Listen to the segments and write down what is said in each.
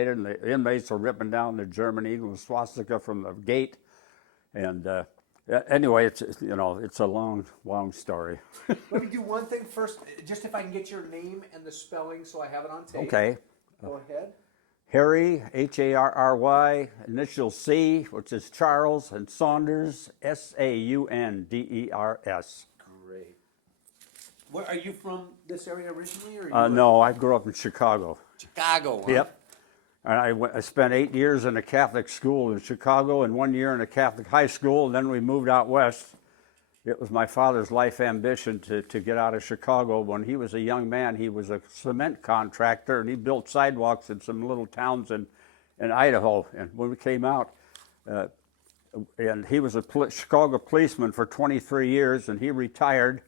separated, and the inmates were ripping down the German eagle and swastika from the gate. And anyway, it's a long story. Let me do one thing first, just if I can get your name and the spelling so I have it on tape. Okay. Go ahead. Harry, Harry, initial C, which is Charles, and Saunders, Saunders. Great. Where, are you from this area originally? Or no, I grew up in Chicago. Chicago, huh? Yep. And I spent 8 years in a Catholic school in Chicago and 1 year in a Catholic high school, and then we moved out west. It was my father's life ambition to get out of Chicago. When he was a young man, he was a cement contractor, and he built sidewalks in some little towns in Idaho. And when we came out, and he was a Chicago policeman for 23 years, and he retired.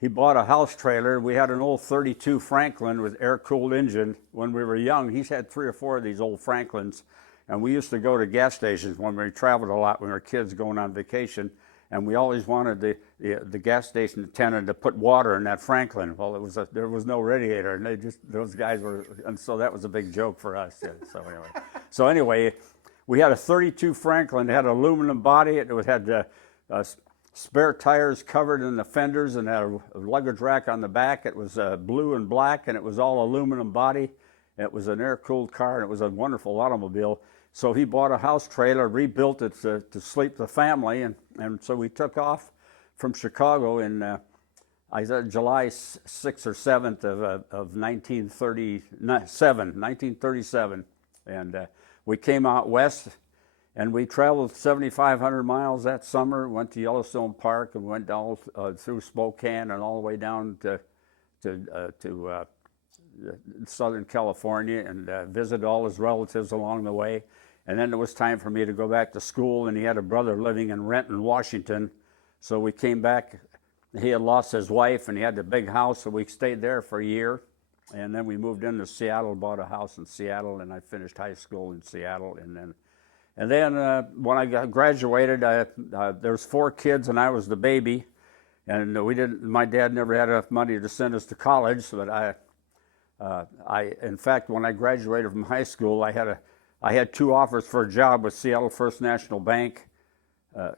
He bought a house trailer. We had an old 32 Franklin with air-cooled engine. When we were young, he's had 3 or 4 of these old Franklins, and we used to go to gas stations when we traveled a lot when we were kids going on vacation. And we always wanted the gas station attendant to put water in that Franklin. Well, there was no radiator, and those guys were, and so that was a big joke for us. Yeah, so anyway, we had a 32 Franklin. It had an aluminum body. It had spare tires covered in the fenders, and had a luggage rack on the back. It was blue and black, and it was all aluminum body. It was an air-cooled car, and it was a wonderful automobile. So he bought a house trailer, rebuilt it to sleep the family, and so we took off from Chicago in July 6th or 7th of 1937, and we came out west, and we traveled 7,500 miles that summer. Went to Yellowstone Park and went down through Spokane and all the way down to Southern California, and visited all his relatives along the way. And then it was time for me to go back to school, and he had a brother living in Renton, Washington. So we came back. He had lost his wife, and he had the big house, so we stayed there for a year. And then we moved into Seattle, bought a house in Seattle, and I finished high school in Seattle. And then when I graduated, there was 4 kids, and I was the baby. And my dad never had enough money to send us to college, but in fact, when I graduated from high school, I had 2 offers for a job with Seattle First National Bank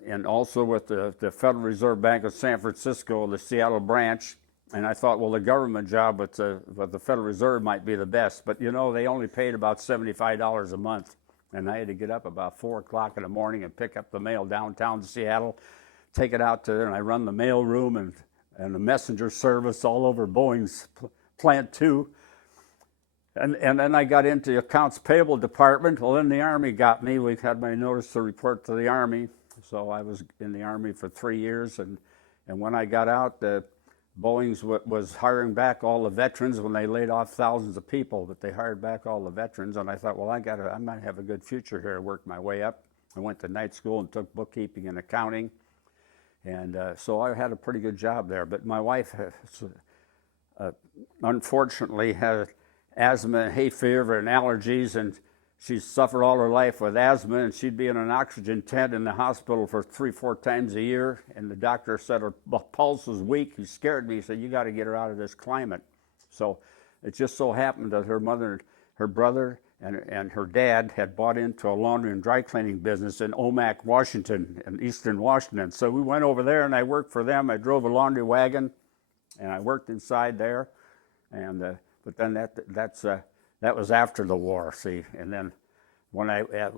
and also with the Federal Reserve Bank of San Francisco, the Seattle branch. And I thought, well, the government job with the Federal Reserve might be the best. But, they only paid about $75 a month. And I had to get up about 4 o'clock in the morning and pick up the mail downtown Seattle, take it out to there, and I run the mail room and the messenger service all over Boeing's Plant 2. And then I got into the accounts payable department. Well, then the Army got me. We had my notice to report to the Army. So I was in the Army for 3 years. And when I got out, Boeing's was hiring back all the veterans when they laid off thousands of people. But they hired back all the veterans. And I thought, well, I might have a good future here. I worked my way up. I went to night school and took bookkeeping and accounting. And so I had a pretty good job there. But my wife, unfortunately, had asthma and hay fever and allergies, and she suffered all her life with asthma, and she'd be in an oxygen tent in the hospital for 3-4 times a year, and the doctor said her pulse was weak. He scared me. He said, you got to get her out of this climate. So it just so happened that her mother, her brother, and her dad had bought into a laundry and dry cleaning business in Omak, Washington, in eastern Washington. So we went over there, and I worked for them. I drove a laundry wagon, and I worked inside there, and but then that was after the war, see. And then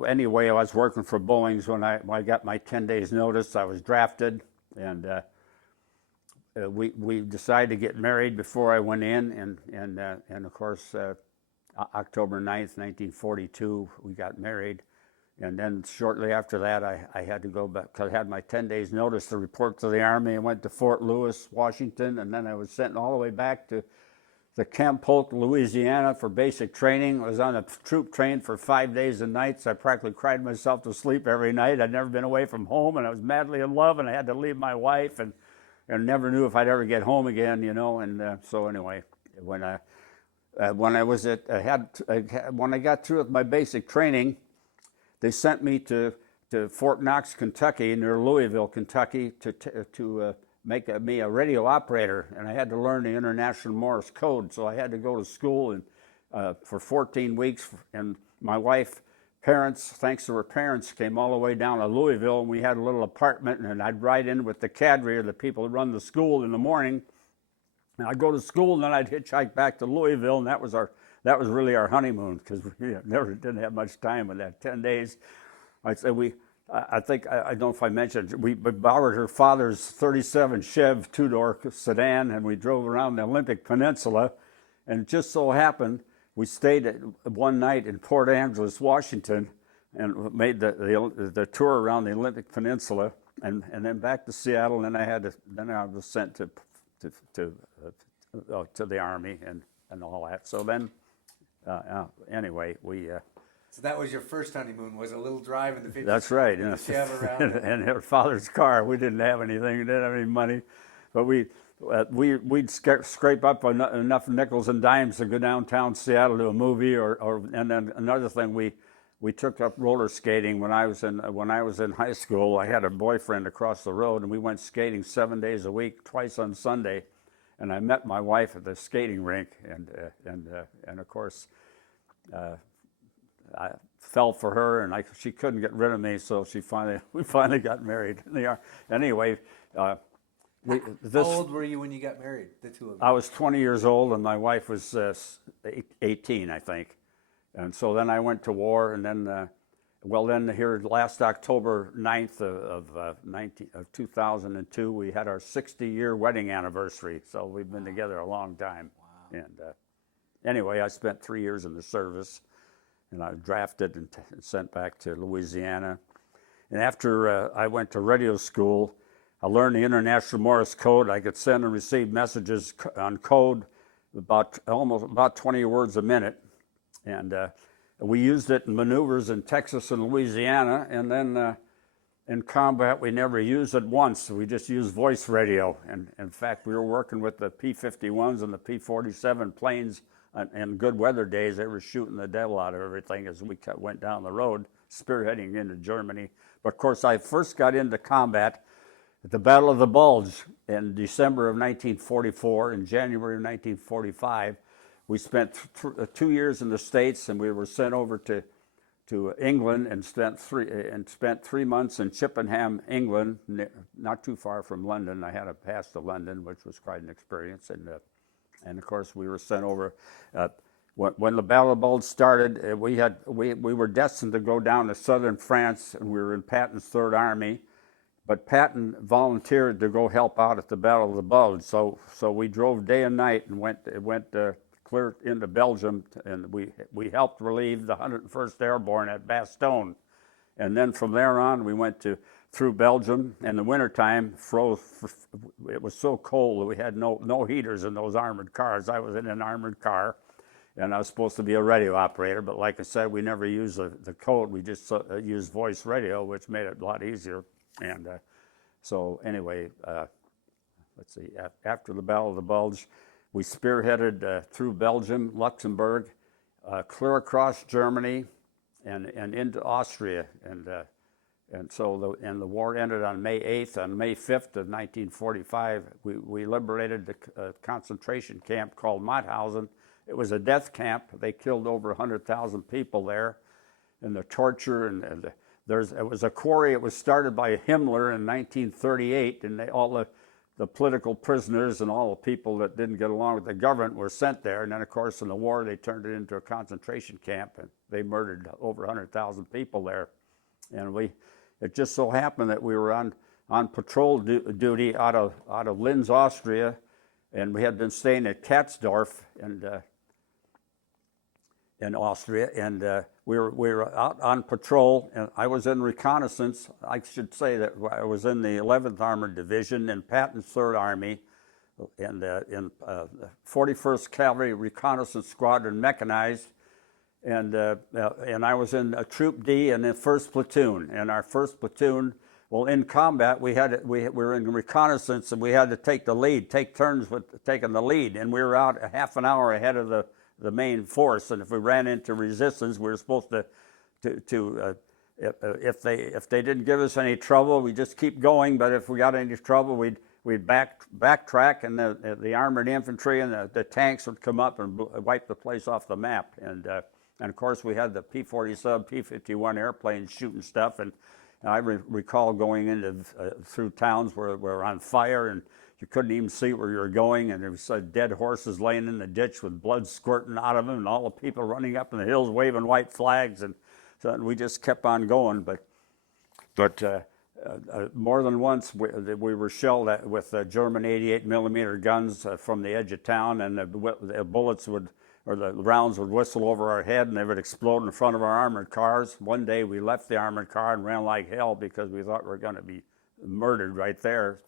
anyway, I was working for Boeing's when I got my 10 days notice. I was drafted, and we decided to get married before I went in, and of course, October 9th, 1942, we got married. And then shortly after that, I had to go back, because I had my 10 days notice to report to the Army. I went to Fort Lewis, Washington, and then I was sent all the way back to the Camp Polk, Louisiana for basic training. I was on a troop train for 5 days and nights. I practically cried myself to sleep every night. I'd never been away from home, and I was madly in love, and I had to leave my wife, and never knew if I'd ever get home again, And so anyway, when I was when I got through with my basic training, they sent me to Fort Knox, Kentucky, near Louisville, Kentucky, to make me a radio operator, and I had to learn the International Morse Code. So I had to go to school for 14 weeks, and my wife, parents, thanks to her parents, came all the way down to Louisville, and we had a little apartment, and I'd ride in with the cadre, or the people who run the school, in the morning, and I'd go to school, and then I'd hitchhike back to Louisville, and that was really our honeymoon, because we didn't have much time with that 10 days. I think, I don't know if I mentioned, we borrowed her father's 37 Chev two-door sedan, and we drove around the Olympic Peninsula, and it just so happened we stayed one night in Port Angeles, Washington, and made the tour around the Olympic Peninsula, and then back to Seattle. And then I was sent to the Army and all that. So then, anyway, we. So that was your first honeymoon, was a little drive in the 50s. That's right. And Chev around. And her father's car. We didn't have anything. We didn't have any money, but we'd scrape up enough nickels and dimes to go downtown Seattle to a movie, and then another thing, we took up roller skating when I was in high school. I had a boyfriend across the road, and we went skating 7 days a week, twice on Sunday, and I met my wife at the skating rink, and of course, I fell for her, and she couldn't get rid of me, so we finally got married. Anyway. How old were you when you got married, the two of you? I was 20 years old, and my wife was 18, I think. And so then I went to war, and then here last October 9th of 2002, we had our 60-year wedding anniversary. So we've been together a long time. Wow. And anyway, I spent 3 years in the service, and I was drafted and sent back to Louisiana. And after I went to radio school, I learned the International Morse code. I could send and receive messages on code about 20 words a minute. And we used it in maneuvers in Texas and Louisiana. And then in combat, we never used it once. We just used voice radio. And in fact, we were working with the P-51s and the P-47 planes. And good weather days, they were shooting the devil out of everything as we went down the road, spearheading into Germany. But of course, I first got into combat at the Battle of the Bulge in December of 1944. In January of 1945, we spent 2 years in the States, and we were sent over to England and spent 3 months in Chippenham, England, not too far from London. I had a pass to London, which was quite an experience. And of course, we were sent over. When the Battle of the Bulge started, we were destined to go down to southern France, and we were in Patton's Third Army. But Patton volunteered to go help out at the Battle of the Bulge, so we drove day and night and went clear into Belgium, and we helped relieve the 101st Airborne at Bastogne, and then from there on we went through Belgium. In the wintertime, it was so cold that we had no heaters in those armored cars. I was in an armored car, and I was supposed to be a radio operator, but like I said, we never used the code. We just used voice radio, which made it a lot easier. And so anyway, let's see, after the Battle of the Bulge, we spearheaded through Belgium, Luxembourg, clear across Germany, and into Austria. And so the war ended on May 8th. On May 5th of 1945, we liberated the concentration camp called Mauthausen. It was a death camp. They killed over 100,000 people there, and the torture it was a quarry. It was started by Himmler in 1938, and all the political prisoners and all the people that didn't get along with the government were sent there. And then, of course, in the war, they turned it into a concentration camp, and they murdered over 100,000 people there. And it just so happened that we were on patrol duty out of Linz, Austria, and we had been staying at Katzdorf in Austria, and we were out on patrol, and I was in reconnaissance. I should say that I was in the 11th Armored Division in Patton's Third Army, and in 41st Cavalry Reconnaissance Squadron Mechanized, and I was in Troop D and the 1st Platoon. And our 1st Platoon, well, in combat, we were in reconnaissance, and we had to take turns with taking the lead, and we were out a half an hour ahead of the main force, and if we ran into resistance, we were supposed to if they didn't give us any trouble, we just keep going. But if we got any trouble, we'd backtrack, and the armored infantry and the tanks would come up and wipe the place off the map. And And of course, we had the P-47, P-51 airplanes shooting stuff. And I recall going into through towns where were on fire, and you couldn't even see where you were going, and there was dead horses laying in the ditch with blood squirting out of them, and all the people running up in the hills waving white flags, and so we just kept on going. But more than once we were shelled with German 88 millimeter guns from the edge of town, and the bullets or the rounds would whistle over our head, and they would explode in front of our armored cars. One day we left the armored car and ran like hell because we thought we were going to be murdered right there.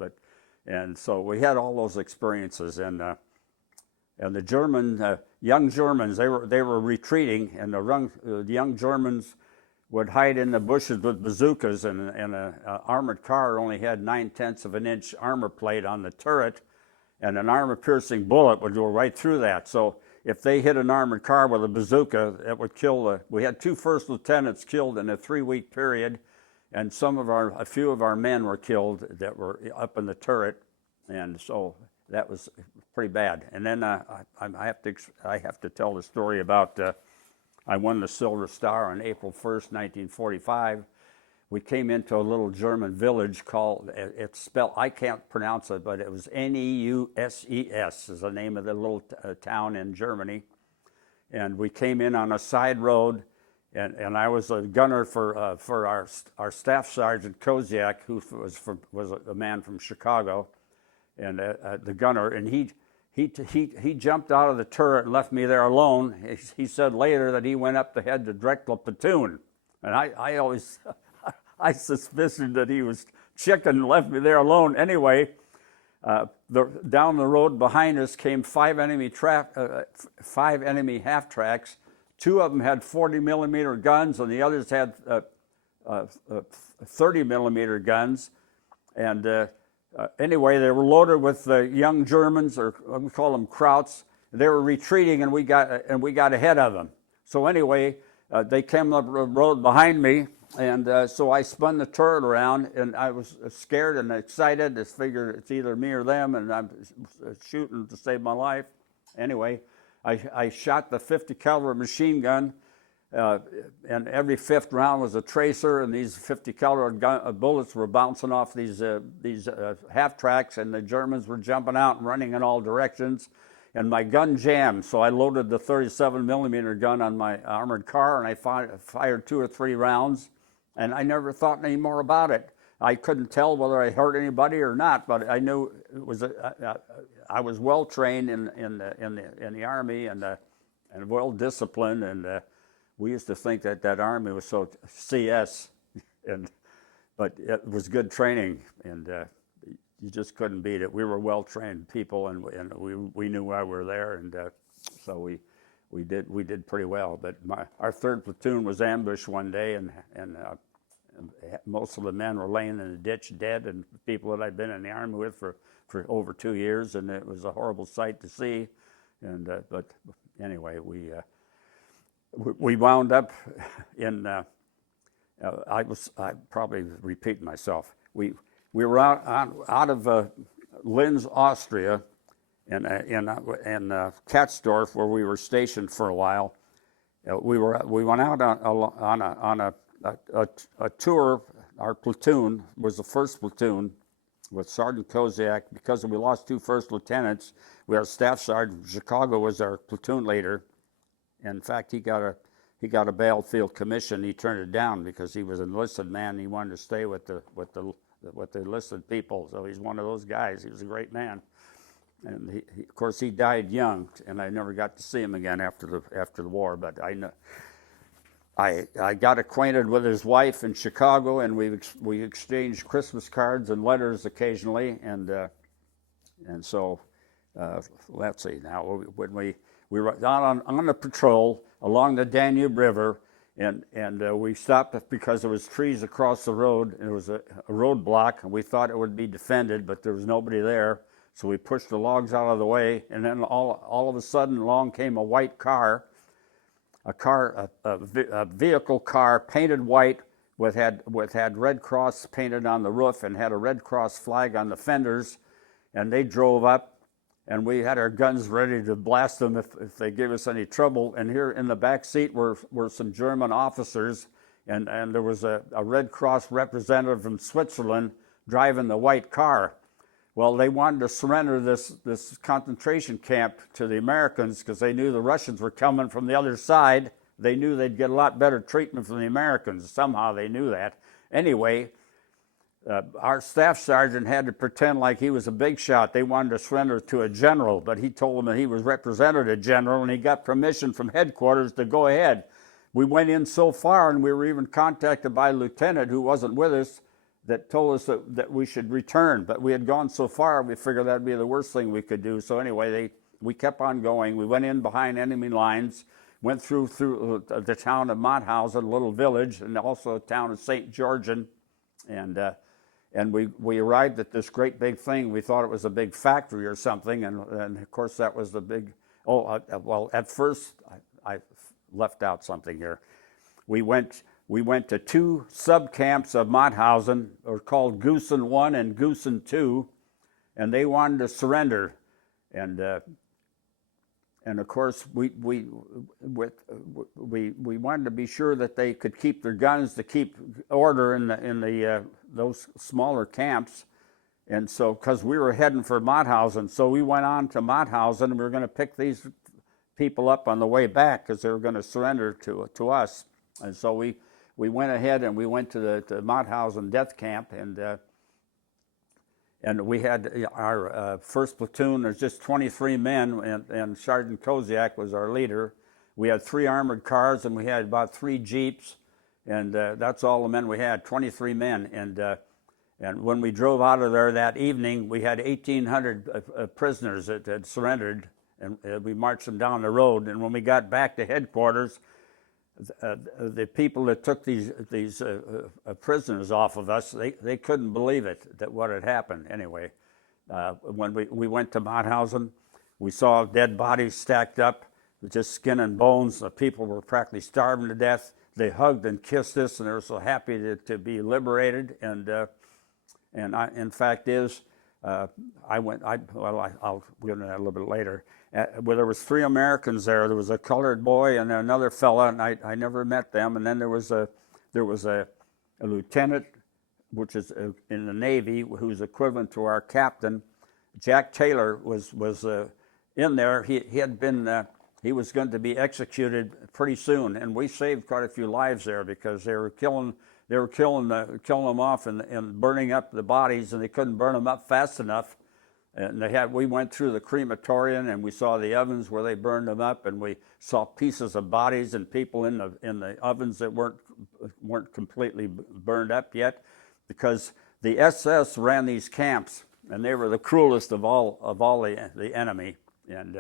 And so we had all those experiences, and the German young Germans, they were retreating, and the young Germans would hide in the bushes with bazookas, and an armored car only had 9/10 of an inch armor plate on the turret, and an armor-piercing bullet would go right through that. So if they hit an armored car with a bazooka, it would kill we had 2 first lieutenants killed in a 3-week period, and a few of our men were killed that were up in the turret, and so that was pretty bad. And then I have to tell the story about I won the Silver Star on April 1st, 1945. We came into a little German village called, it's spelled, I can't pronounce it, but it was Neuses is the name of the little town in Germany. And we came in on a side road, and I was a gunner for our staff sergeant Koziak, who was a man from Chicago, and the gunner, and he jumped out of the turret and left me there alone. He said later that he went up to head to direct the platoon, and I always I suspicioned that he was chicken and left me there alone. Anyway, down the road behind us came 5 enemy half tracks. 2 of them had 40 millimeter guns, and the others had 30 millimeter guns. And anyway, they were loaded with young Germans, or we call them Krauts. They were retreating, and we got ahead of them. So anyway, they came up the road behind me, and so I spun the turret around, and I was scared and excited. I figured it's either me or them, and I'm shooting to save my life. Anyway, I shot the 50 caliber machine gun, and every 5th round was a tracer, and these 50 caliber bullets were bouncing off these half tracks, and the Germans were jumping out and running in all directions, and my gun jammed. So I loaded the 37 millimeter gun on my armored car, and I fired 2 or 3 rounds, and I never thought any more about it. I couldn't tell whether I hurt anybody or not, but I knew it was I was well trained in the Army, and well disciplined, and we used to think that Army was so CS, but it was good training, and you just couldn't beat it. We were well trained people, and we knew why we were there, and so we did pretty well. But our 3rd platoon was ambushed one day, and most of the men were laying in the ditch dead, and people that I'd been in the Army with for over 2 years, and it was a horrible sight to see. And but anyway, we wound up in. I probably repeat myself. We were out of Linz, Austria, in Katzdorf, where we were stationed for a while. We went out on a tour. Our platoon was the 1st platoon with Sergeant Koziak. Because we lost 2 first lieutenants, we had a staff sergeant from Chicago was our platoon leader. In fact, he got a battlefield commission. He turned it down because he was an enlisted man. He wanted to stay with the enlisted people. So he's one of those guys. He was a great man. And of course, he died young, and I never got to see him again after the war. But I got acquainted with his wife in Chicago, and we exchanged Christmas cards and letters occasionally. And so let's see. Now when we were on a patrol along the Danube River, and we stopped because there was trees across the road, and it was a roadblock, and we thought it would be defended, but there was nobody there. So we pushed the logs out of the way, and then all of a sudden along came a white car, a vehicle car painted white had Red Cross painted on the roof and had a Red Cross flag on the fenders, and they drove up, and we had our guns ready to blast them if they gave us any trouble. And here in the back seat were some German officers, and there was a Red Cross representative from Switzerland driving the white car. Well, they wanted to surrender this concentration camp to the Americans because they knew the Russians were coming from the other side. They knew they'd get a lot better treatment from the Americans. Somehow they knew that. Anyway, our staff sergeant had to pretend like he was a big shot. They wanted to surrender to a general, but he told them that he was represented a general, and he got permission from headquarters to go ahead. We went in so far, and we were even contacted by a lieutenant who wasn't with us that told us that we should return. But we had gone so far, we figured that'd be the worst thing we could do. So anyway, we kept on going. We went in behind enemy lines, went through the town of Mauthausen, a little village, and also a town of St. Georgian, and we arrived at this great big thing. We thought it was a big factory or something, and of course that was the big. Well, at first I left out something here. We went to two sub-camps of Mauthausen, or called Gusen 1 and Gusen 2, and they wanted to surrender. And of course, we wanted to be sure that they could keep their guns to keep order in those smaller camps. And so, because we were heading for Mauthausen, so we went on to Mauthausen, and we were going to pick these people up on the way back because they were going to surrender to us. And so we went ahead and we went to the Mauthausen death camp, and we had our first platoon. There's just 23 men, and Sergeant Koziak was our leader. We had 3 armored cars, and we had about 3 jeeps, and that's all the men we had, 23 men. And when we drove out of there that evening, we had 1,800 prisoners that had surrendered, and we marched them down the road. And when we got back to headquarters, the people that took these prisoners off of us, they couldn't believe it, that what had happened. Anyway, when we went to Mauthausen, we saw dead bodies stacked up with just skin and bones. The people were practically starving to death. They hugged and kissed us, and they were so happy to be liberated. In fact I'll get into that a little bit later. Well, there was 3 Americans there. There was a colored boy and another fella, and I never met them. And then there was a lieutenant, which is in the Navy, who's equivalent to our captain. Jack Taylor was in there. He was going to be executed pretty soon, and we saved quite a few lives there because they were killing them off and burning up the bodies, and they couldn't burn them up fast enough. And we went through the crematorium, and we saw the ovens where they burned them up, and we saw pieces of bodies and people in the ovens that weren't completely burned up yet, because the SS ran these camps, and they were the cruelest of all the enemy, and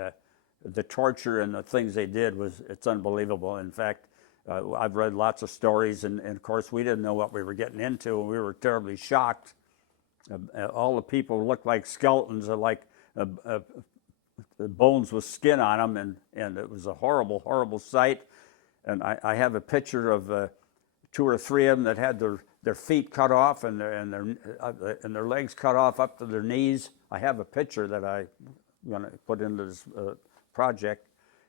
the torture and the things they did it's unbelievable. In fact, I've read lots of stories, and of course we didn't know what we were getting into, and we were terribly shocked. All the people looked like skeletons, or like bones with skin on them, and it was a horrible, horrible sight. And I have a picture of 2 or 3 of them that had their feet cut off and their legs cut off up to their knees. I have a picture that I'm going to put into this project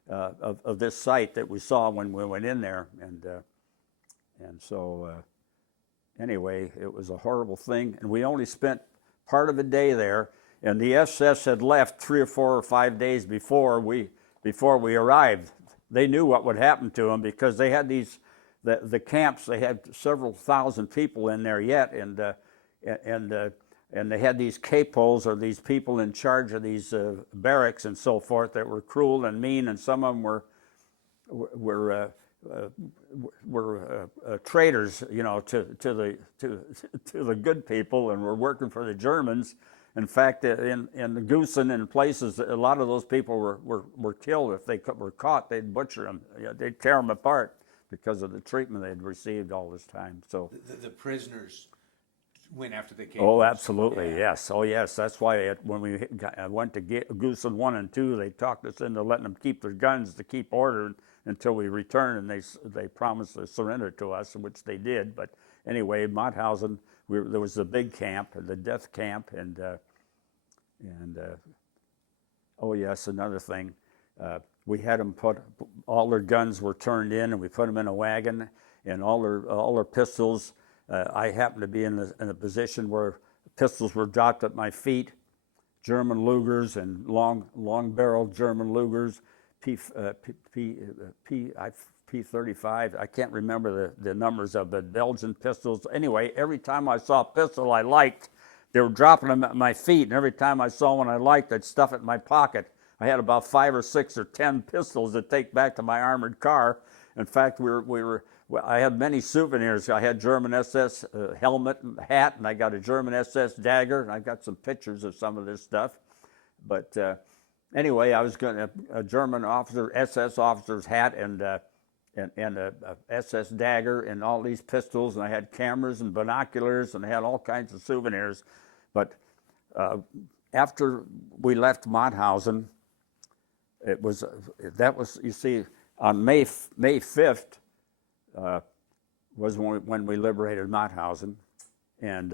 of this site that we saw when we went in there, and so. Anyway, it was a horrible thing, and we only spent part of the day there, and the SS had left 3 or 4 or 5 days before we arrived. They knew what would happen to them because they had the camps. They had several thousand people in there yet, and they had these capos, or these people in charge of these barracks and so forth, that were cruel and mean, and some of them were traitors, to the good people, and were working for the Germans. In fact, in the Gusen and places, a lot of those people were killed. If they were caught, they'd butcher them. They'd tear them apart because of the treatment they'd received all this time. So the prisoners went after the capos. Oh, absolutely, yeah. yes. Oh, yes. That's why when we went to Gusen 1 and 2, they talked us into letting them keep their guns to keep order until we returned, and they promised to surrender to us, which they did. But anyway, Mauthausen, there was the big camp, the death camp, and Oh yes, another thing. We had them all their guns were turned in, and we put them in a wagon, and all their pistols. I happened to be in a position where pistols were dropped at my feet, German Lugers and long-barreled German Lugers, P35. I can't remember the numbers of the Belgian pistols. Anyway, every time I saw a pistol I liked, they were dropping them at my feet, and every time I saw one I liked, I'd stuff it in my pocket. I had about 5 or 6 or 10 pistols to take back to my armored car. In fact, I had many souvenirs. I had German SS helmet and hat, and I got a German SS dagger, and I got some pictures of some of this stuff. But anyway, I was going to a German officer, SS officer's hat, and a SS dagger, and all these pistols, and I had cameras and binoculars, and I had all kinds of souvenirs. But after we left Mauthausen, you see, on May 5th was when we liberated Mauthausen, and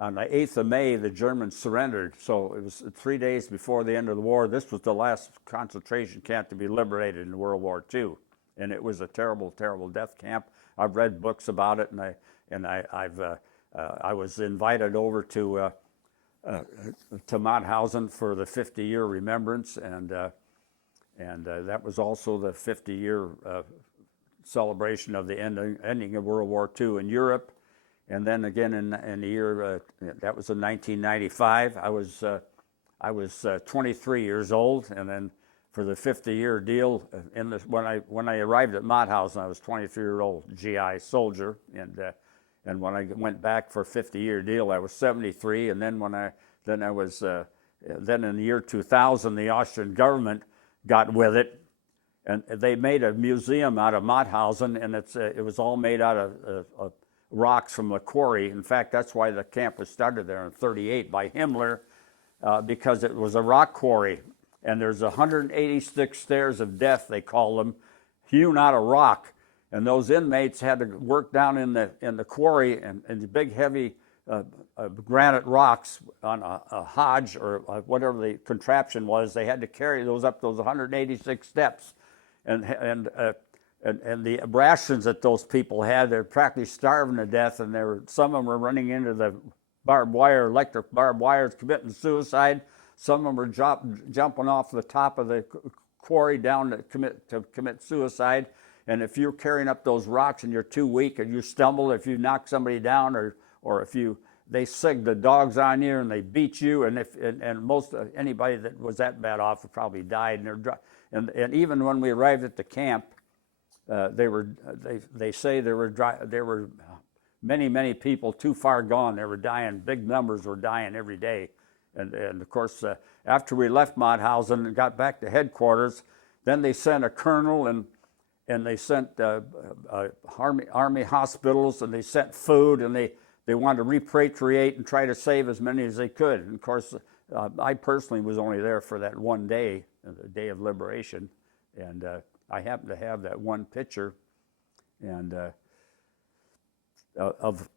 on the 8th of May the Germans surrendered. So it was 3 days before the end of the war. This was the last concentration camp to be liberated in World War II, and it was a terrible, terrible death camp. I've read books about it, and I was invited over to Mauthausen for the 50-year remembrance, and that was also the 50-year celebration of the ending of World War II in Europe. And then again in the year, that was in 1995, I was 23 years old, and then for the 50-year deal, when I arrived at Mauthausen, I was 23-year-old GI soldier, and when I went back for 50-year deal, I was 73, and then then in the year 2000, the Austrian government got with it, and they made a museum out of Mauthausen, and it was all made out of rocks from the quarry. In fact, that's why the camp was started there in 1938 by Himmler, because it was a rock quarry, and there's 186 stairs of death, they call them, hewn out of rock, and those inmates had to work down in the quarry and the big heavy granite rocks on a hodge or whatever the contraption was. They had to carry those up those 186 steps, and the rations that those people had, they're practically starving to death, and some of them were running into the electric barbed wires, committing suicide. Some of them were jumping off the top of the quarry down to commit suicide. And if you're carrying up those rocks and you're too weak and you stumble, if you knock somebody down, or if they sig the dogs on you and they beat you, and most anybody that was that bad off probably died. And even when we arrived at the camp, they say there were many people too far gone. They were dying. Big numbers were dying every day. And of course, after we left Mauthausen and got back to headquarters, then they sent a colonel and they sent army hospitals, and they sent food, and they wanted to repatriate and try to save as many as they could. And of course, I personally was only there for that one day, the day of liberation, and I happen to have that one picture, and of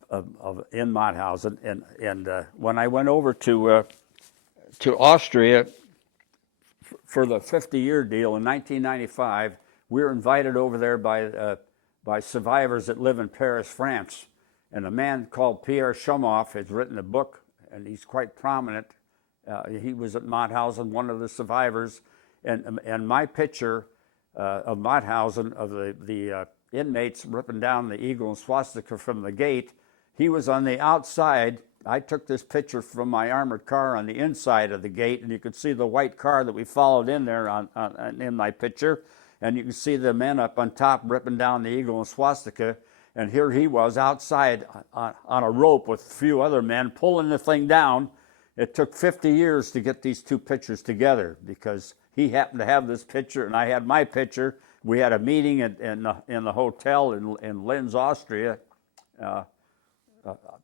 in Mauthausen, and when I went over to Austria for the 50-year deal in 1995, we were invited over there by survivors that live in Paris, France, and a man called Pierre Schumoff has written a book, and he's quite prominent. He was at Mauthausen, one of the survivors, and my picture of Mauthausen, of the inmates ripping down the eagle and swastika from the gate, he was on the outside. I took this picture from my armored car on the inside of the gate, and you could see the white car that we followed in there in my picture, and you can see the men up on top ripping down the eagle and swastika, and here he was outside on a rope with a few other men pulling the thing down. It took 50 years to get these two pictures together, because he happened to have this picture and I had my picture. We had a meeting in the hotel in Linz, Austria,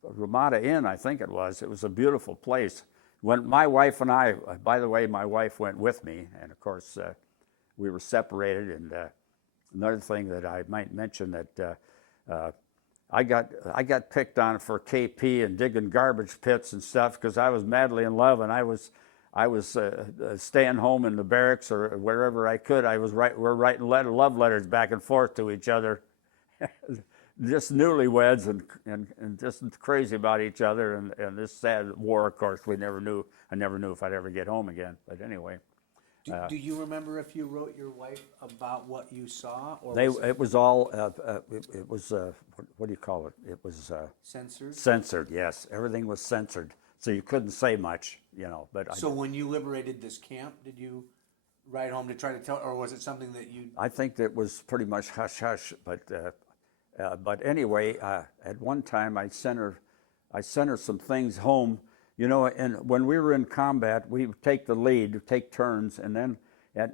Ramada Inn, I think it was. It was a beautiful place. When my wife and I, by the way, my wife went with me, and of course we were separated. And another thing that I might mention, that I got picked on for KP and digging garbage pits and stuff, because I was madly in love, and I I was staying home in the barracks or wherever I could. We're writing love letters back and forth to each other, just newlyweds and just crazy about each other. And this sad war, of course, I never knew if I'd ever get home again. But anyway. Do you remember if you wrote your wife about what you saw? Or It was all, it was, what do you call it? It was censored? Censored, yes. Everything was censored. So you couldn't say much, you know. But so when you liberated this camp, did you write home to try to tell, or was it something that you? I think that was pretty much hush hush. But anyway, at one time I sent her some things home, you know. And when we were in combat, we would take the lead, take turns, and then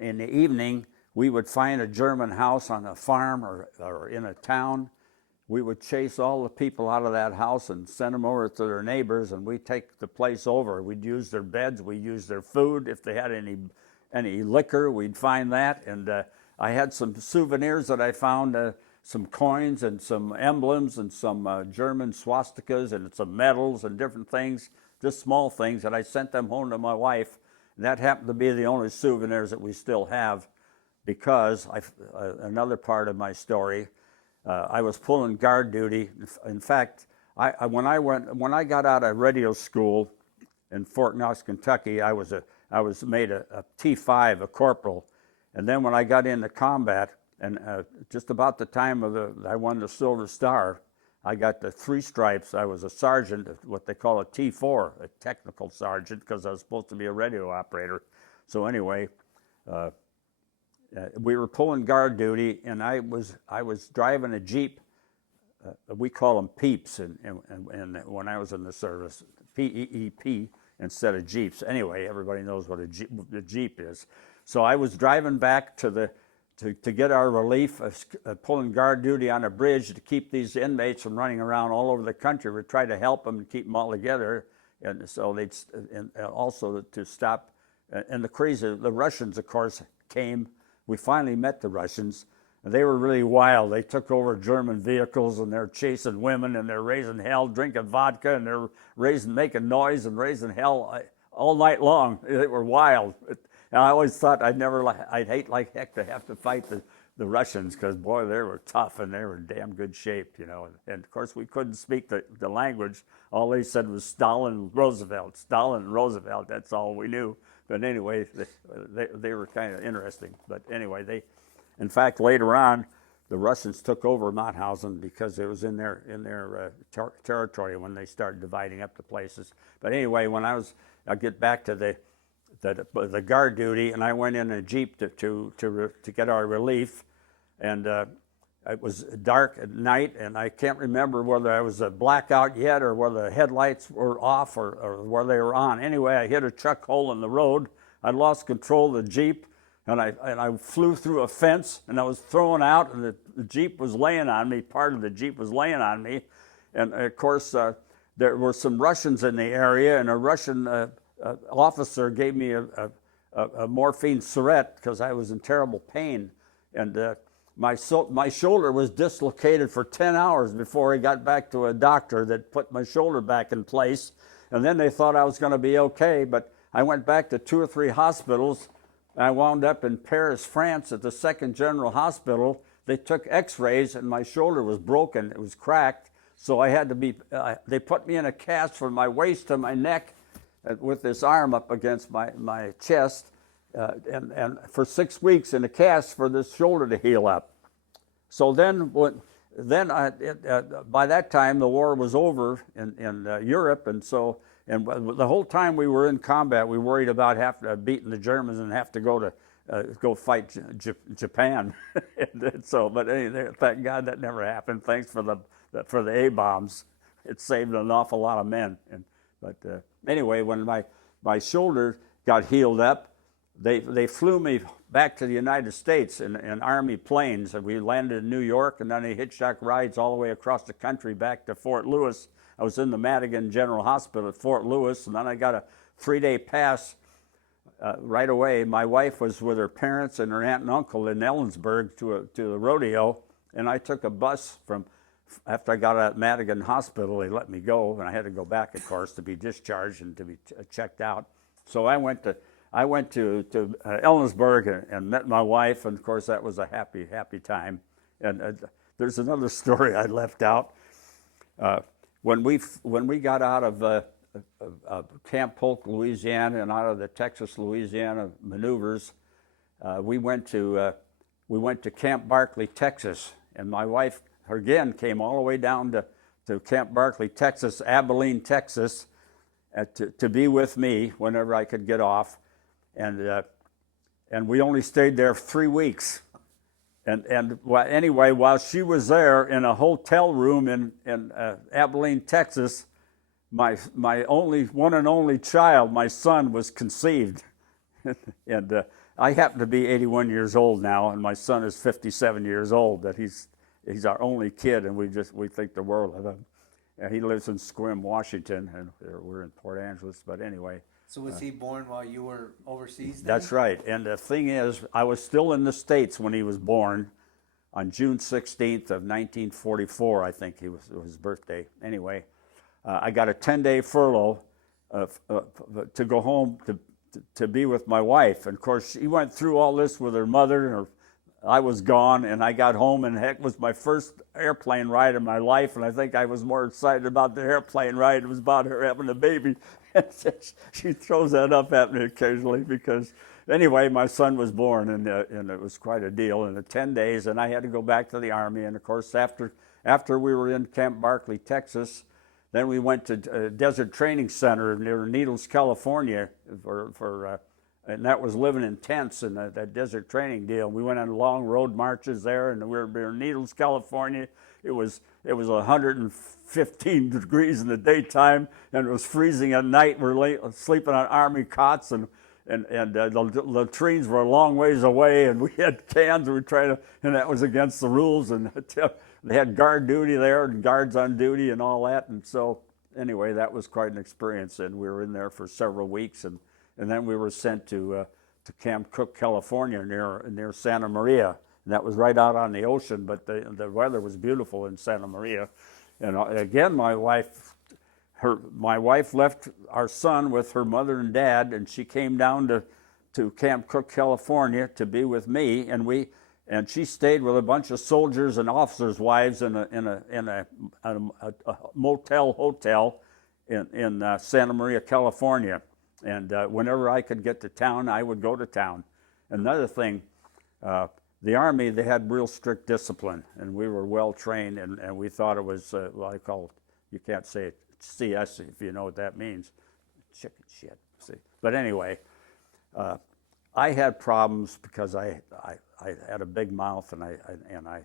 in the evening we would find a German house on a farm or in a town. We would chase all the people out of that house and send them over to their neighbors, and we'd take the place over. We'd use their beds, we'd use their food. If they had any liquor, we'd find that. And I had some souvenirs that I found, some coins and some emblems and some German swastikas and some medals and different things, just small things, and I sent them home to my wife. And that happened to be the only souvenirs that we still have, because another part of my story, I was pulling guard duty. In fact, when I got out of radio school in Fort Knox, Kentucky, I was made a T5, a corporal, and then when I got into combat, and just about the time I won the Silver Star, I got the 3 stripes. I was a sergeant, what they call a T4, a technical sergeant, because I was supposed to be a radio operator. So anyway. We were pulling guard duty, and I was driving a Jeep. We call them Peeps, and when I was in the service, P-E-E-P instead of Jeeps. Anyway, everybody knows what a Jeep is. So I was driving back to get our relief, pulling guard duty on a bridge to keep these inmates from running around all over the country. We tried to help them and keep them all together, and so and also to stop. And the Russians, of course, came. We finally met the Russians, and they were really wild. They took over German vehicles, and they're chasing women, and they're raising hell, drinking vodka, and they're making noise and raising hell all night long. They were wild. And I always thought I'd hate like heck to have to fight the Russians, because boy, they were tough and they were in damn good shape, you know. And of course, we couldn't speak the language. All they said was Stalin and Roosevelt, Stalin and Roosevelt. That's all we knew. But anyway, they were kind of interesting. But anyway, in fact, later on, the Russians took over Mauthausen because it was in their territory when they started dividing up the places. But anyway, when I get back to the guard duty, and I went in a Jeep to get our relief, and it was dark at night, and I can't remember whether I was a blackout yet or whether the headlights were off or where they were on. Anyway, I hit a chuck hole in the road. I lost control of the Jeep, and I flew through a fence, and I was thrown out, and the Jeep was laying on me. Part of the Jeep was laying on me, and of course there were some Russians in the area, and a Russian officer gave me a morphine syringe because I was in terrible pain, and my shoulder was dislocated for 10 hours before I got back to a doctor that put my shoulder back in place. And then they thought I was going to be okay, but I went back to 2 or 3 hospitals. I wound up in Paris, France at the 2nd General Hospital. They took x-rays and my shoulder was broken. It was cracked. So I had to be, they put me in a cast from my waist to my neck with this arm up against my chest. And for 6 weeks in a cast for this shoulder to heal up. So then by that time the war was over in Europe, and the whole time we were in combat, we worried about beating the Germans and have to go fight Japan. But anyway, thank God that never happened. Thanks for the A-bombs. It saved an awful lot of men. But anyway, when my shoulder got healed up, they flew me back to the United States in Army planes, and we landed in New York, and then they hitchhike rides all the way across the country back to Fort Lewis. I was in the Madigan General Hospital at Fort Lewis, and then I got a 3-day pass right away. My wife was with her parents and her aunt and uncle in Ellensburg to the rodeo, and I took a bus after I got out of Madigan Hospital. They let me go, and I had to go back, of course, to be discharged and to be checked out. So I went to Ellensburg and met my wife, and of course that was a happy time. And there's another story I left out. When we got out of Camp Polk, Louisiana, and out of the Texas-Louisiana maneuvers, we went to Camp Barkley, Texas, and my wife again came all the way down to Camp Barkley, Texas, Abilene, Texas, to be with me whenever I could get off, and we only stayed there 3 weeks. And well, anyway, while she was there in a hotel room in Abilene, Texas, my only one and only child, my son, was conceived. And I happen to be 81 years old now, and my son is 57 years old. That he's our only kid, and we think the world of him. And he lives in Sequim, Washington, and we're in Port Angeles. But anyway. So was he born while you were overseas then? That's right. And the thing is, I was still in the States when he was born on June 16th of 1944, I think it was his birthday. Anyway, I got a 10-day furlough to go home to be with my wife. And of course, she went through all this with her mother, and I was gone, and I got home, and heck, it was my first airplane ride in my life, and I think I was more excited about the airplane ride. It was about her having a baby. She throws that up at me occasionally because, anyway, my son was born, and it was quite a deal. In the 10 days, and I had to go back to the Army. And of course, after we were in Camp Barkley, Texas, then we went to Desert Training Center near Needles, California, and that was living in tents in that desert training deal. We went on long road marches there, and we were in Needles, California. It was 115 degrees in the daytime, and it was freezing at night. We're sleeping on Army cots, and the latrines were a long ways away, and we had cans. We were trying to, and that was against the rules. And they had guard duty there, and guards on duty, and all that. And so, anyway, that was quite an experience. And we were in there for several weeks, and then we were sent to Camp Cook, California, near Santa Maria. And that was right out on the ocean, but the weather was beautiful in Santa Maria. And again, my wife left our son with her mother and dad, and she came down to Camp Cook, California, to be with me. And she stayed with a bunch of soldiers and officers' wives in a motel hotel in Santa Maria, California. And whenever I could get to town, I would go to town. Another thing. The Army, they had real strict discipline, and we were well trained, and we thought it was, I call it, you can't say it, CS if you know what that means, chicken shit. See. But anyway, I had problems because I had a big mouth, and I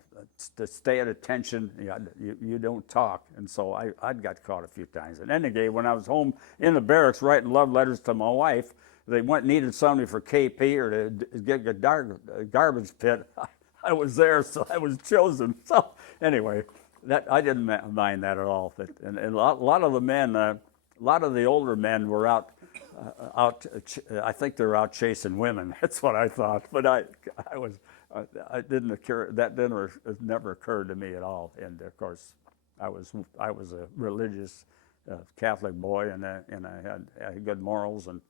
to stay at attention, you don't talk, and so I'd got caught a few times. And anyway, when I was home in the barracks writing love letters to my wife, they needed somebody for KP or to get a garbage pit. I was there, so I was chosen. So anyway, I didn't mind that at all. And a lot of the men, a lot of the older men were out. I think they were out chasing women. That's what I thought. But I didn't occur. That never occurred to me at all. And of course, I was a religious Catholic boy, and I had good morals. And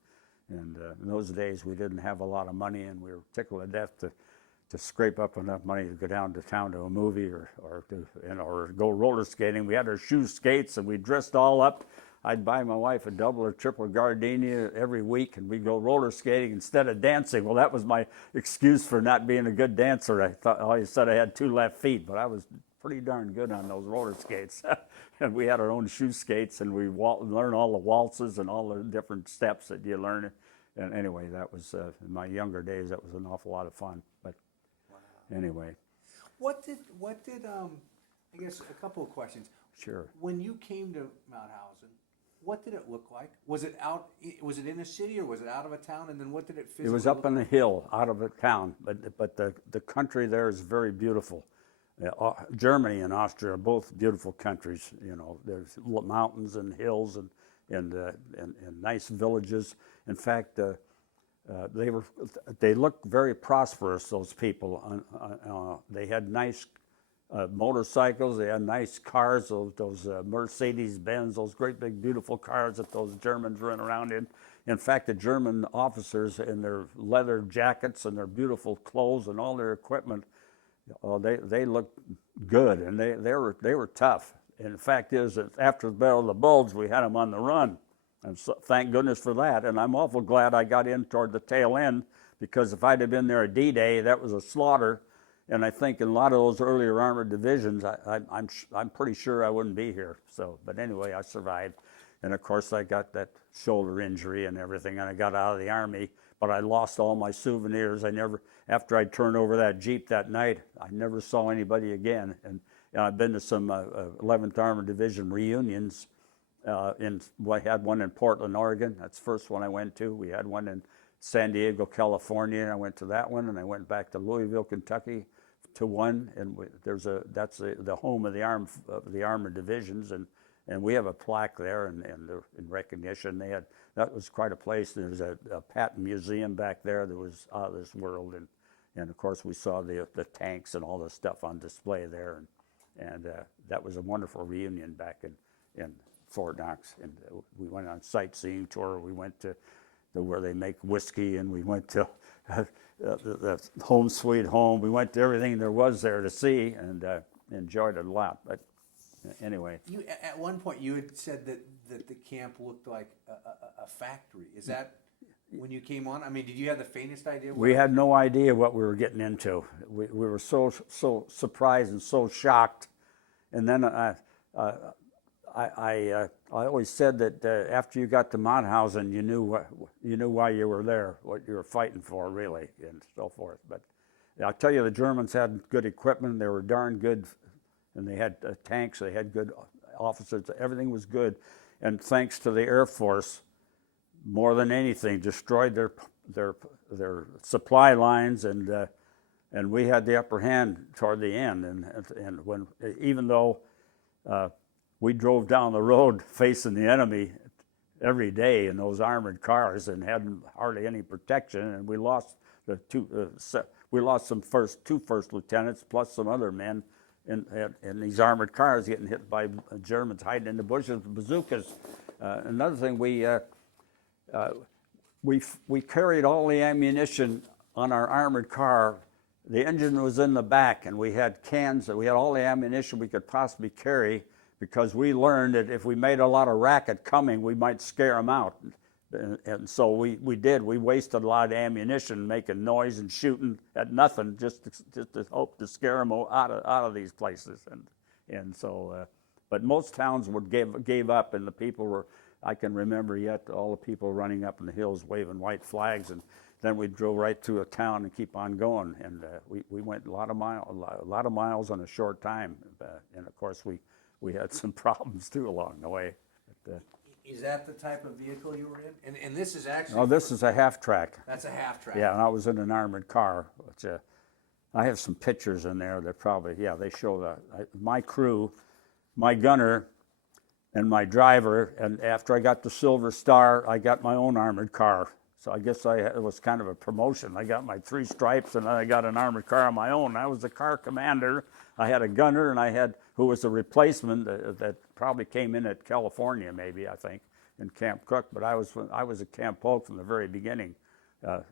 in those days, we didn't have a lot of money, and we were tickled to death to scrape up enough money to go down to town to a movie or go roller skating. We had our shoe skates, and we dressed all up. I'd buy my wife a double or triple gardenia every week, and we'd go roller skating instead of dancing. Well, that was my excuse for not being a good dancer. I thought I always said I had 2 left feet, but I was pretty darn good on those roller skates. And we had our own shoe skates, and we learned all the waltzes and all the different steps that you learn. And anyway, that was in my younger days. That was an awful lot of fun. But anyway, what did I guess a couple of questions. Sure. When you came to Mount Hausen, what did it look like? Was it in a city, or was it out of a town? And then what did it physically? It was up on a hill, out of a town. But the country there is very beautiful. Germany and Austria are both beautiful countries. You know, there's mountains and hills and nice villages. In fact, they looked very prosperous. Those people. They had nice motorcycles. They had nice cars. Those Mercedes Benz, those great big beautiful cars that those Germans ran around in. In fact, the German officers in their leather jackets and their beautiful clothes and all their equipment, they looked good, and they were tough. And the fact is that after the Battle of the Bulge, we had them on the run, and so, thank goodness for that. And I'm awful glad I got in toward the tail end, because if I'd have been there at D-Day, that was a slaughter. And I think in a lot of those earlier armored divisions, I'm pretty sure I wouldn't be here. So, but anyway, I survived. And of course, I got that shoulder injury and everything, and I got out of the Army. But I lost all my souvenirs. After I turned over that Jeep that night, I never saw anybody again. And I've been to some 11th Armored Division reunions. We had one in Portland, Oregon. That's the first one I went to. We had one in San Diego, California. I went to that one, and I went back to Louisville, Kentucky, to one. And that's the home of the armored divisions, and we have a plaque there, and in recognition. That was quite a place. There's a Patton Museum back there that was out of this world, and of course we saw the tanks and all the stuff on display there, and that was a wonderful reunion back in Fort Knox. And we went on sightseeing tour. We went to where they make whiskey, and we went to the Home Sweet Home. We went to everything there was there to see, and enjoyed it a lot. But anyway, at one point you had said that the camp looked like a factory. Is that when you came on? I mean, did you have the faintest idea? We had no idea what we were getting into. We were so surprised and so shocked. And then I always said that after you got to Mauthausen, you knew why you were there, what you were fighting for, really, and so forth. But I'll tell you, the Germans had good equipment. They were darn good, and they had tanks. They had good officers. Everything was good, and thanks to the Air Force, more than anything, destroyed their supply lines, and we had the upper hand toward the end. And when, even though we drove down the road facing the enemy every day in those armored cars and had hardly any protection, and we lost some two first lieutenants plus some other men in these armored cars getting hit by Germans hiding in the bushes with bazookas. Another thing, we carried all the ammunition on our armored car. The engine was in the back, and we had cans. We had all the ammunition we could possibly carry, because we learned that if we made a lot of racket coming, we might scare them out. And so we did. We wasted a lot of ammunition making noise and shooting at nothing, just to hope to scare them out of these places. And so, but most towns gave up, and the people were. I can remember yet all the people running up in the hills waving white flags, and then we drove right through a town and keep on going. And we went a lot of miles on a short time. And of course we had some problems too along the way. But, is that the type of vehicle you were in? And this is actually... No, this is a half-track. That's a half-track. Yeah, and I was in an armored car. I have some pictures in there that probably, they show my crew, my gunner, and my driver. And after I got the Silver Star, I got my own armored car. So I guess it was kind of a promotion. I got my 3 stripes, and then I got an armored car on my own. I was the car commander. I had a gunner, and who was a replacement that probably came in at California, maybe, I think, in Camp Cook. But I was at Camp Polk from the very beginning of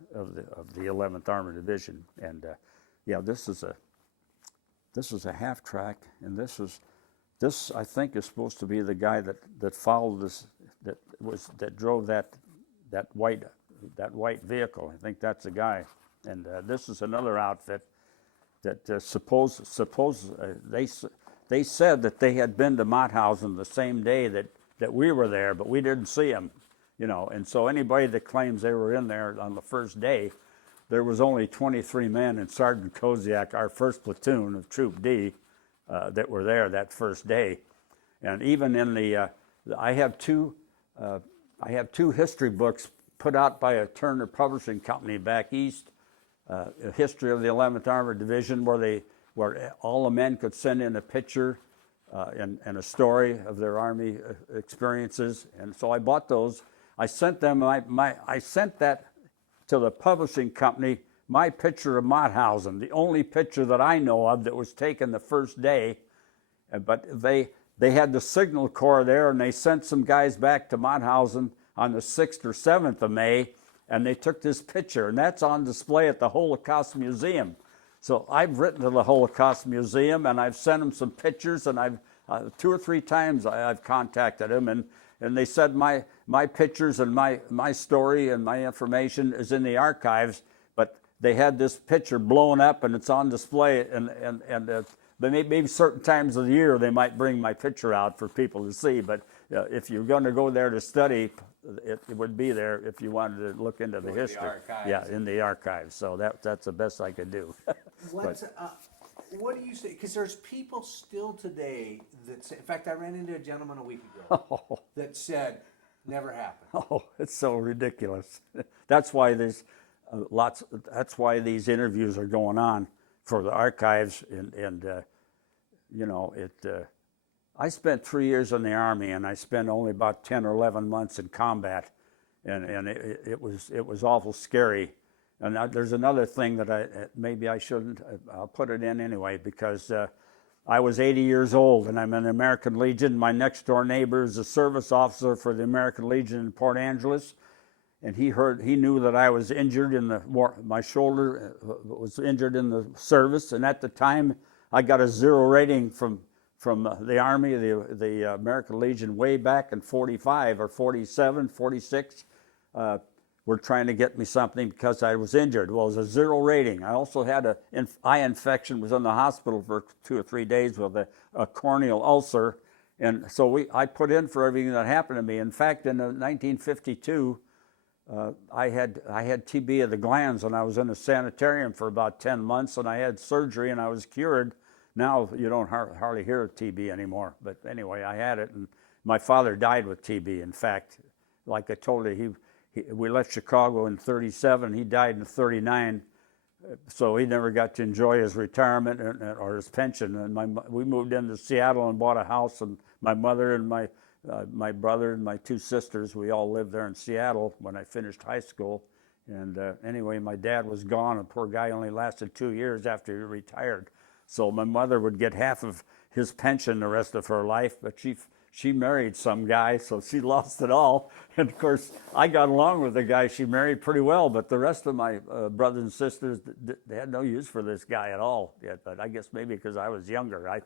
the 11th Armored Division. And this is a half track, and this I think is supposed to be the guy that followed this, that drove that white vehicle. I think that's the guy. And this is another outfit that they said that they had been to Mauthausen the same day that we were there, but we didn't see them, And so anybody that claims they were in there on the first day, there was only 23 men in Sergeant Koziak, our first platoon of Troop D, that were there that first day. And even in I have two history books put out by a Turner Publishing Company back east. A history of the 11th Armored Division, where all the men could send in a picture and a story of their Army experiences. And so I bought those. I sent them. I sent that to the publishing company. My picture of Mauthausen, the only picture that I know of that was taken the first day. But they had the Signal Corps there, and they sent some guys back to Mauthausen on the 6th or 7th of May, and they took this picture, and that's on display at the Holocaust Museum. So I've written to the Holocaust Museum, and I've sent them some pictures, and I've 2 or 3 times I've contacted them, and they said my pictures and my story and my information is in the archives, but they had this picture blown up, and it's on display, and maybe certain times of the year they might bring my picture out for people to see, but if you're going to go there to study, it would be there if you wanted to look into the history. Yeah, in the archives. So that's the best I could do. What do you say? Because there's people still today that say, in fact, I ran into a gentleman a week ago that said, never happened. Oh, it's so ridiculous. That's why there's that's why these interviews are going on for the archives, and you know, I spent 3 years in the Army, and I spent only about 10 or 11 months in combat, and it was awful scary. And there's another thing that maybe I shouldn't. I'll put it in anyway, because I was 80 years old, and I'm in the American Legion. My next door neighbor is a service officer for the American Legion in Port Angeles, and he knew that I was injured in the war. My shoulder was injured in the service, and at the time I got a 0 rating from the Army, the American Legion, way back in 45 or 47, 46. Were trying to get me something because I was injured. Well, it was a 0 rating. I also had an eye infection, was in the hospital for 2 or 3 days with a corneal ulcer. And so I put in for everything that happened to me. In fact, in 1952, I had TB of the glands, and I was in a sanitarium for about 10 months, and I had surgery, and I was cured. Now you don't hardly hear of TB anymore. But anyway, I had it, and my father died with TB. In fact, like I told you, we left Chicago in 37. He died in 39, so he never got to enjoy his retirement or his pension. And we moved into Seattle and bought a house, and my mother and my brother and my 2 sisters, we all lived there in Seattle when I finished high school. And anyway, my dad was gone. The poor guy only lasted 2 years after he retired. So my mother would get half of his pension the rest of her life, but she married some guy, so she lost it all. And of course, I got along with the guy she married pretty well, but the rest of my brothers and sisters, they had no use for this guy at all yet. But I guess maybe because I was younger, I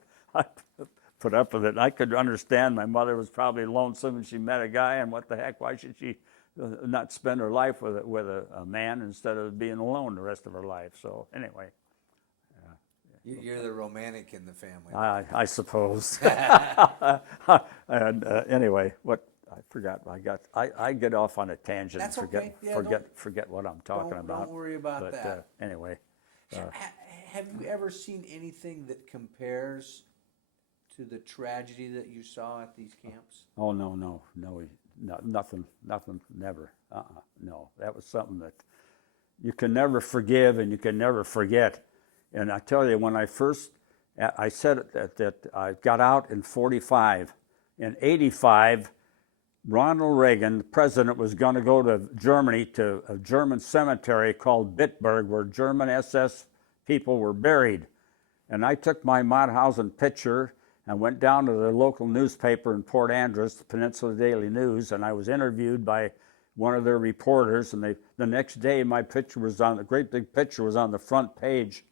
put up with it. I could understand my mother was probably lonesome and she met a guy, and what the heck, why should she not spend her life with a man instead of being alone the rest of her life? So anyway. You're the romantic in the family. I suppose. And anyway, I forgot. I get off on a tangent. That's okay. Forget what I'm talking about. Don't worry about that. Anyway. Have you ever seen anything that compares to the tragedy that you saw at these camps? Oh no, nothing, never. No, that was something that you can never forgive and you can never forget. And I tell you, when I said that I got out in 45. In 85, Ronald Reagan, the president, was going to go to Germany, to a German cemetery called Bitburg, where German SS people were buried. And I took my Mauthausen picture and went down to the local newspaper in Port Andrews, the Peninsula Daily News, and I was interviewed by one of their reporters. And the next day, my picture was on, a great big picture was on the front page.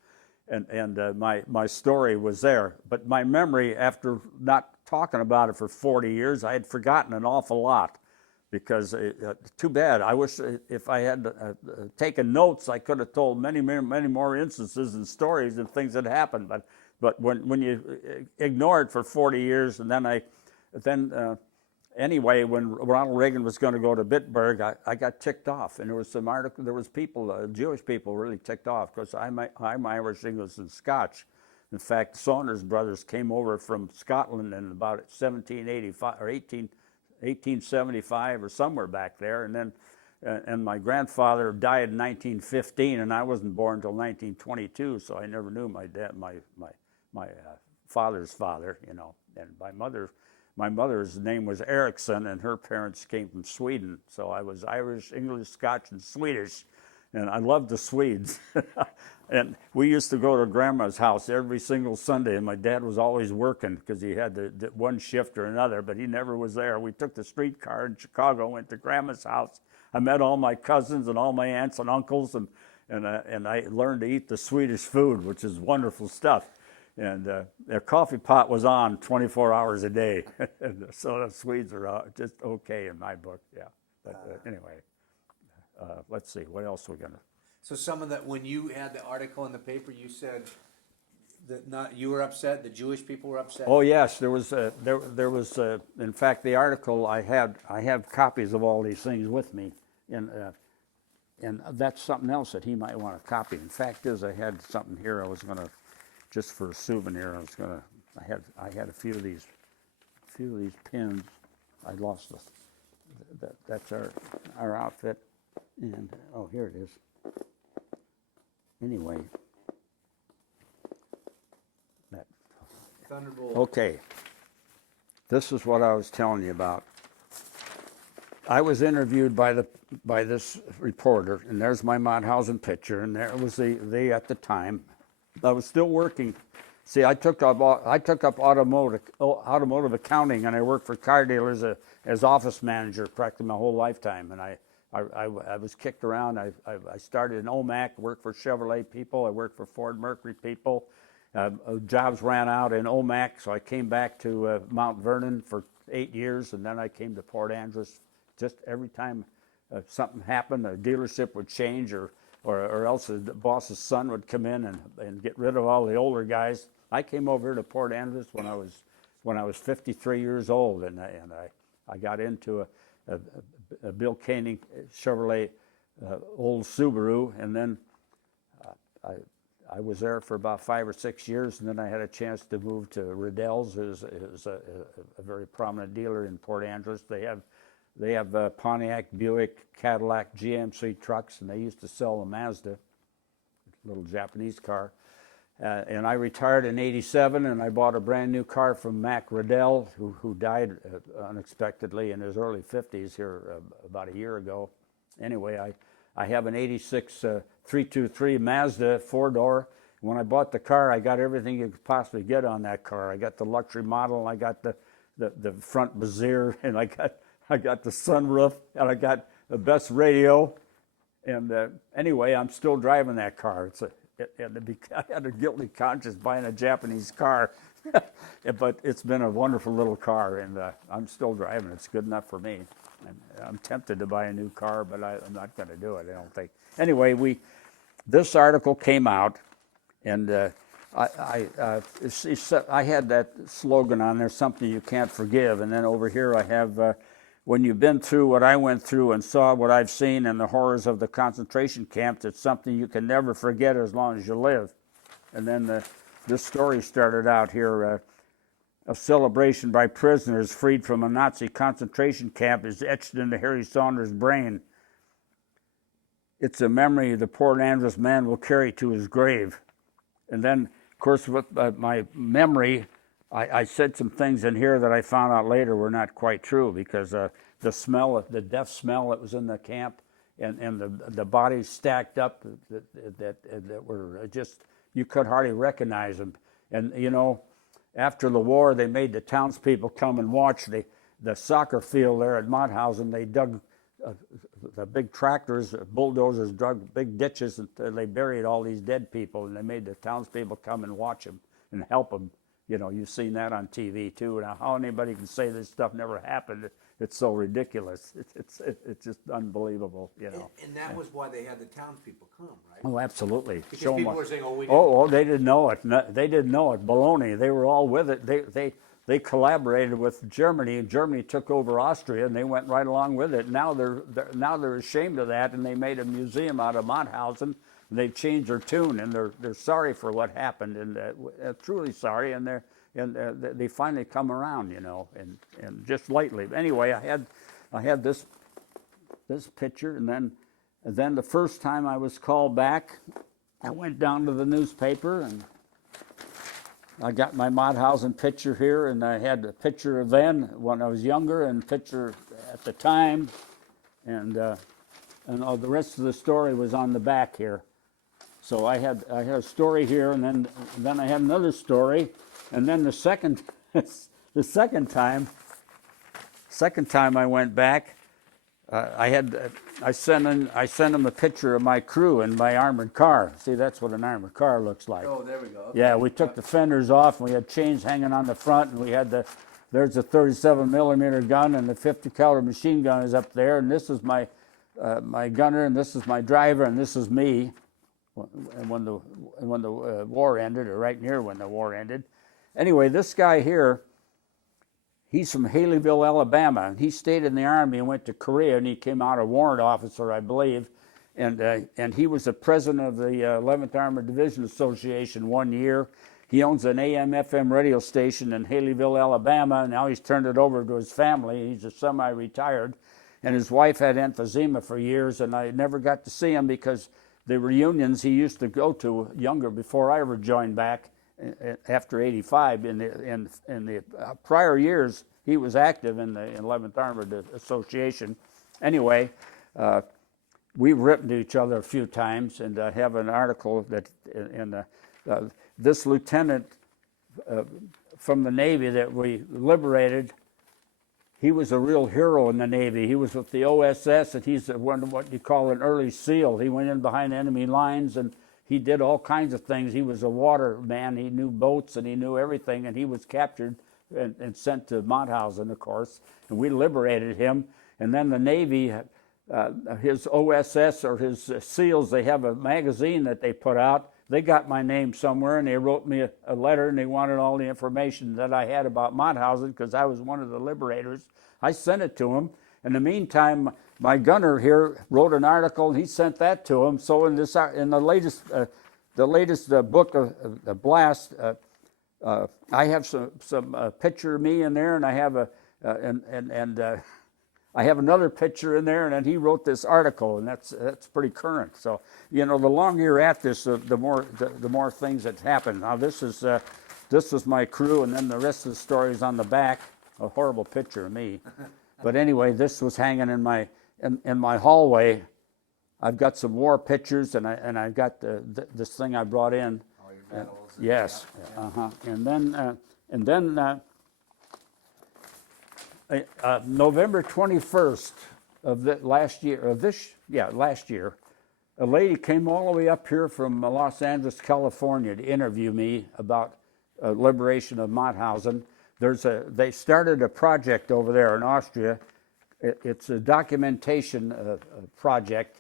And my story was there. But my memory, after not talking about it for 40 years, I had forgotten an awful lot, because too bad. I wish if I had taken notes, I could have told many more instances and stories and things that happened. But when you ignore it for 40 years, and then anyway, when Ronald Reagan was going to go to Bitburg, I got ticked off, and there was some article. There was people, Jewish people, really ticked off, because I'm Irish, English, and Scotch. In fact, Saunder's brothers came over from Scotland in about 1785 or 1875 or somewhere back there, and then and my grandfather died in 1915, and I wasn't born until 1922, so I never knew my dad, my father's father, you know. And my mother's name was Erickson, and her parents came from Sweden. So I was Irish, English, Scotch, and Swedish. and I loved the Swedes. And we used to go to Grandma's house every single Sunday, and my dad was always working because he had the one shift or another, but he never was there. We took the streetcar in Chicago, went to Grandma's house. I met all my cousins and all my aunts and uncles, and I learned to eat the Swedish food, which is wonderful stuff. And their coffee pot was on 24 hours a day. And so the Swedes are just okay in my book, yeah. But anyway, let's see, what else are we gonna? So some of that, when you had the article in the paper, you said that you were upset, the Jewish people were upset? Oh yes, there was in fact, the article I have copies of all these things with me, and that's something else that he might want to copy. In fact is, I had something here I was gonna, just for a souvenir, I had a few of these pins. I lost that's our outfit, and oh, here it is. Anyway, Thunderbolt. okay, this is what I was telling you about. I was interviewed by this reporter, and there's my Mauthausen picture, and there was they at the time. I was still working. See, I took up automotive accounting, and I worked for car dealers as office manager practically my whole lifetime, and I was kicked around. I started in OMAC, worked for Chevrolet people. I worked for Ford Mercury people. Jobs ran out in OMAC, so I came back to Mount Vernon for 8 years, and then I came to Port Andrews. Just every time something happened, a dealership would change, or else the boss's son would come in and get rid of all the older guys. I came over here to Port Andrews when I was 53 years old, and I got into a Bill Koenig Chevrolet old Subaru, and then I was there for about 5 or 6 years, and then I had a chance to move to Riddell's, who's a very prominent dealer in Port Andrews. They have Pontiac, Buick, Cadillac, GMC trucks, and they used to sell a Mazda, little Japanese car. And I retired in '87, and I bought a brand new car from Mac Riddell, who died unexpectedly in his early 50s here about a year ago. Anyway, I have an '86 323 Mazda 4-door. When I bought the car, I got everything you could possibly get on that car. I got the luxury model, I got the front Bezier, and I got the sunroof, and I got the best radio. And anyway, I'm still driving that car. I had a guilty conscience buying a Japanese car, but it's been a wonderful little car, and I'm still driving. It's good enough for me. I'm tempted to buy a new car, but I'm not going to do it, I don't think. Anyway, this article came out, and I had that slogan on there, something you can't forgive, and then over here I have, when you've been through what I went through and saw what I've seen and the horrors of the concentration camps, it's something you can never forget as long as you live. And then this story started out here, a celebration by prisoners freed from a Nazi concentration camp is etched into Harry Saunder's brain. It's a memory the Port Andrews man will carry to his grave. And then, of course, with my memory, I said some things in here that I found out later were not quite true, because the smell, the death smell that was in the camp, and the bodies stacked up that were just, you could hardly recognize them. And you know, after the war, they made the townspeople come and watch the soccer field there at Mauthausen. They dug the big tractors, bulldozers dug big ditches, and they buried all these dead people, and they made the townspeople come and watch them and help them. You know, you've seen that on TV too. Now, how anybody can say this stuff never happened? It's so ridiculous. It's just unbelievable. You know. And that was why they had the townspeople come, right? Oh, absolutely. Because people were saying, "Oh, they didn't know it. They didn't know it. Baloney. They were all with it. They collaborated with Germany, and Germany took over Austria, and they went right along with it. Now they're ashamed of that, and they made a museum out of Mauthausen. They've changed their tune, and they're sorry for what happened, and truly sorry, and they finally come around, you know, and just lately. Anyway, I had this picture, and then the first time I was called back, I went down to the newspaper, and I got my Mauthausen picture here, and I had a picture of then when I was younger, and a picture at the time, and and the rest of the story was on the back here. So I had a story here, and then I had another story, and then the second time I went back, I sent him a picture of my crew in my armored car. See, that's what an armored car looks like. Oh, there we go. Okay. Yeah, we took the fenders off, and we had chains hanging on the front, and we had there's a 37 millimeter gun, and the 50 caliber machine gun is up there, and this is my gunner, and this is my driver, and this is me. And when the war ended, or right near when the war ended. Anyway, this guy here, he's from Haleyville, Alabama, and he stayed in the Army and went to Korea, and he came out a warrant officer, I believe, and he was the president of the 11th Armored Division Association 1 year. He owns an AM/FM radio station in Haleyville, Alabama, and now he's turned it over to his family. He's a semi-retired, and his wife had emphysema for years, and I never got to see him because the reunions he used to go to younger, before I ever joined back after '85. In the prior years, he was active in the 11th Armored Association. Anyway, we've written to each other a few times, and I have an article that this lieutenant from the Navy that we liberated. He was a real hero in the Navy. He was with the OSS, and he's what you call an early SEAL. He went in behind enemy lines, and he did all kinds of things. He was a water man. He knew boats, and he knew everything, and he was captured and sent to Mauthausen, of course, and we liberated him. And then the Navy, his OSS or his SEALs, they have a magazine that they put out. They got my name somewhere, and they wrote me a letter, and they wanted all the information that I had about Mauthausen because I was one of the liberators. I sent it to him. In the meantime, my gunner here wrote an article, and he sent that to him. So in the latest book of the Blast, I have some picture of me in there, and I have I have another picture in there, and then he wrote this article, and that's pretty current. So, the longer you're at this, the more things that happen. Now this is my crew, and then the rest of the story is on the back. A horrible picture of me, but anyway, this was hanging in my hallway. I've got some war pictures, and I've got this thing I brought in. All your medals. Yes, and then. November 21st of last year, a lady came all the way up here from Los Angeles, California, to interview me about liberation of Mauthausen. They started a project over there in Austria. It's a documentation project,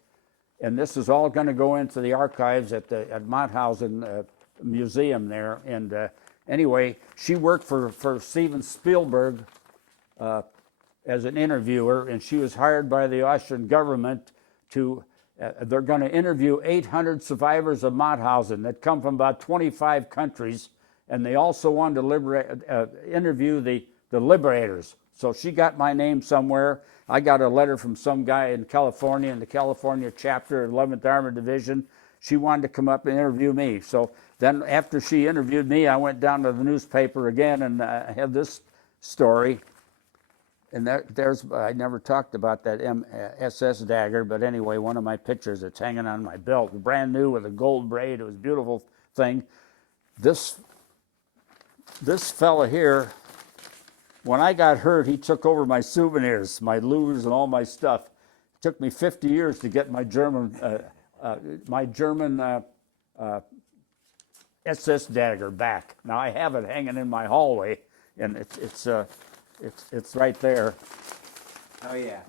and this is all going to go into the archives at Mauthausen Museum there. And anyway, she worked for Steven Spielberg as an interviewer, and she was hired by the Austrian government to, they're going to interview 800 survivors of Mauthausen that come from about 25 countries, and they also wanted to interview the liberators. So she got my name somewhere. I got a letter from some guy in California, in the California chapter of 11th Armored Division. She wanted to come up and interview me. So then after she interviewed me, I went down to the newspaper again, and I had this story. And I never talked about that SS dagger, but anyway, one of my pictures, it's hanging on my belt, brand new with a gold braid. It was a beautiful thing. This fella here, when I got hurt, he took over my souvenirs, my lures and all my stuff. It took me 50 years to get my German SS dagger back. Now I have it hanging in my hallway, and it's right there. Oh yeah.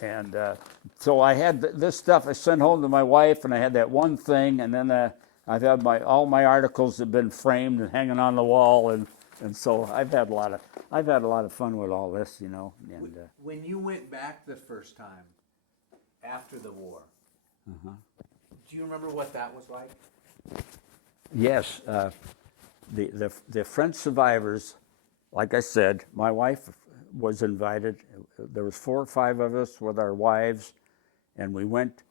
And so I had this stuff I sent home to my wife, and I had that one thing, and then I've had all my articles have been framed and hanging on the wall, and so I've had a lot of fun with all this, And when you went back the first time after the war, do you remember what that was like? Yes, the French survivors. Like I said, my wife was invited. There was 4 or 5 of us with our wives, and we went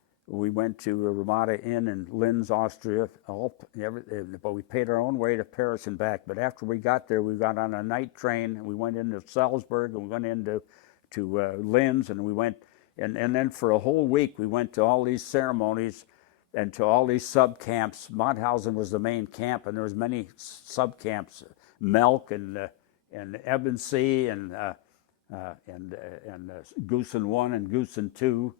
to a Ramada Inn in Linz, Austria. But we paid our own way to Paris and back. But after we got there, we got on a night train, and we went into Salzburg, and we went into Linz, and we went. and then for a whole week we went to all these ceremonies and to all these sub camps. Mauthausen was the main camp, and there was many sub camps, Melk and Ebensee and Goosen 1 and Goosen 2,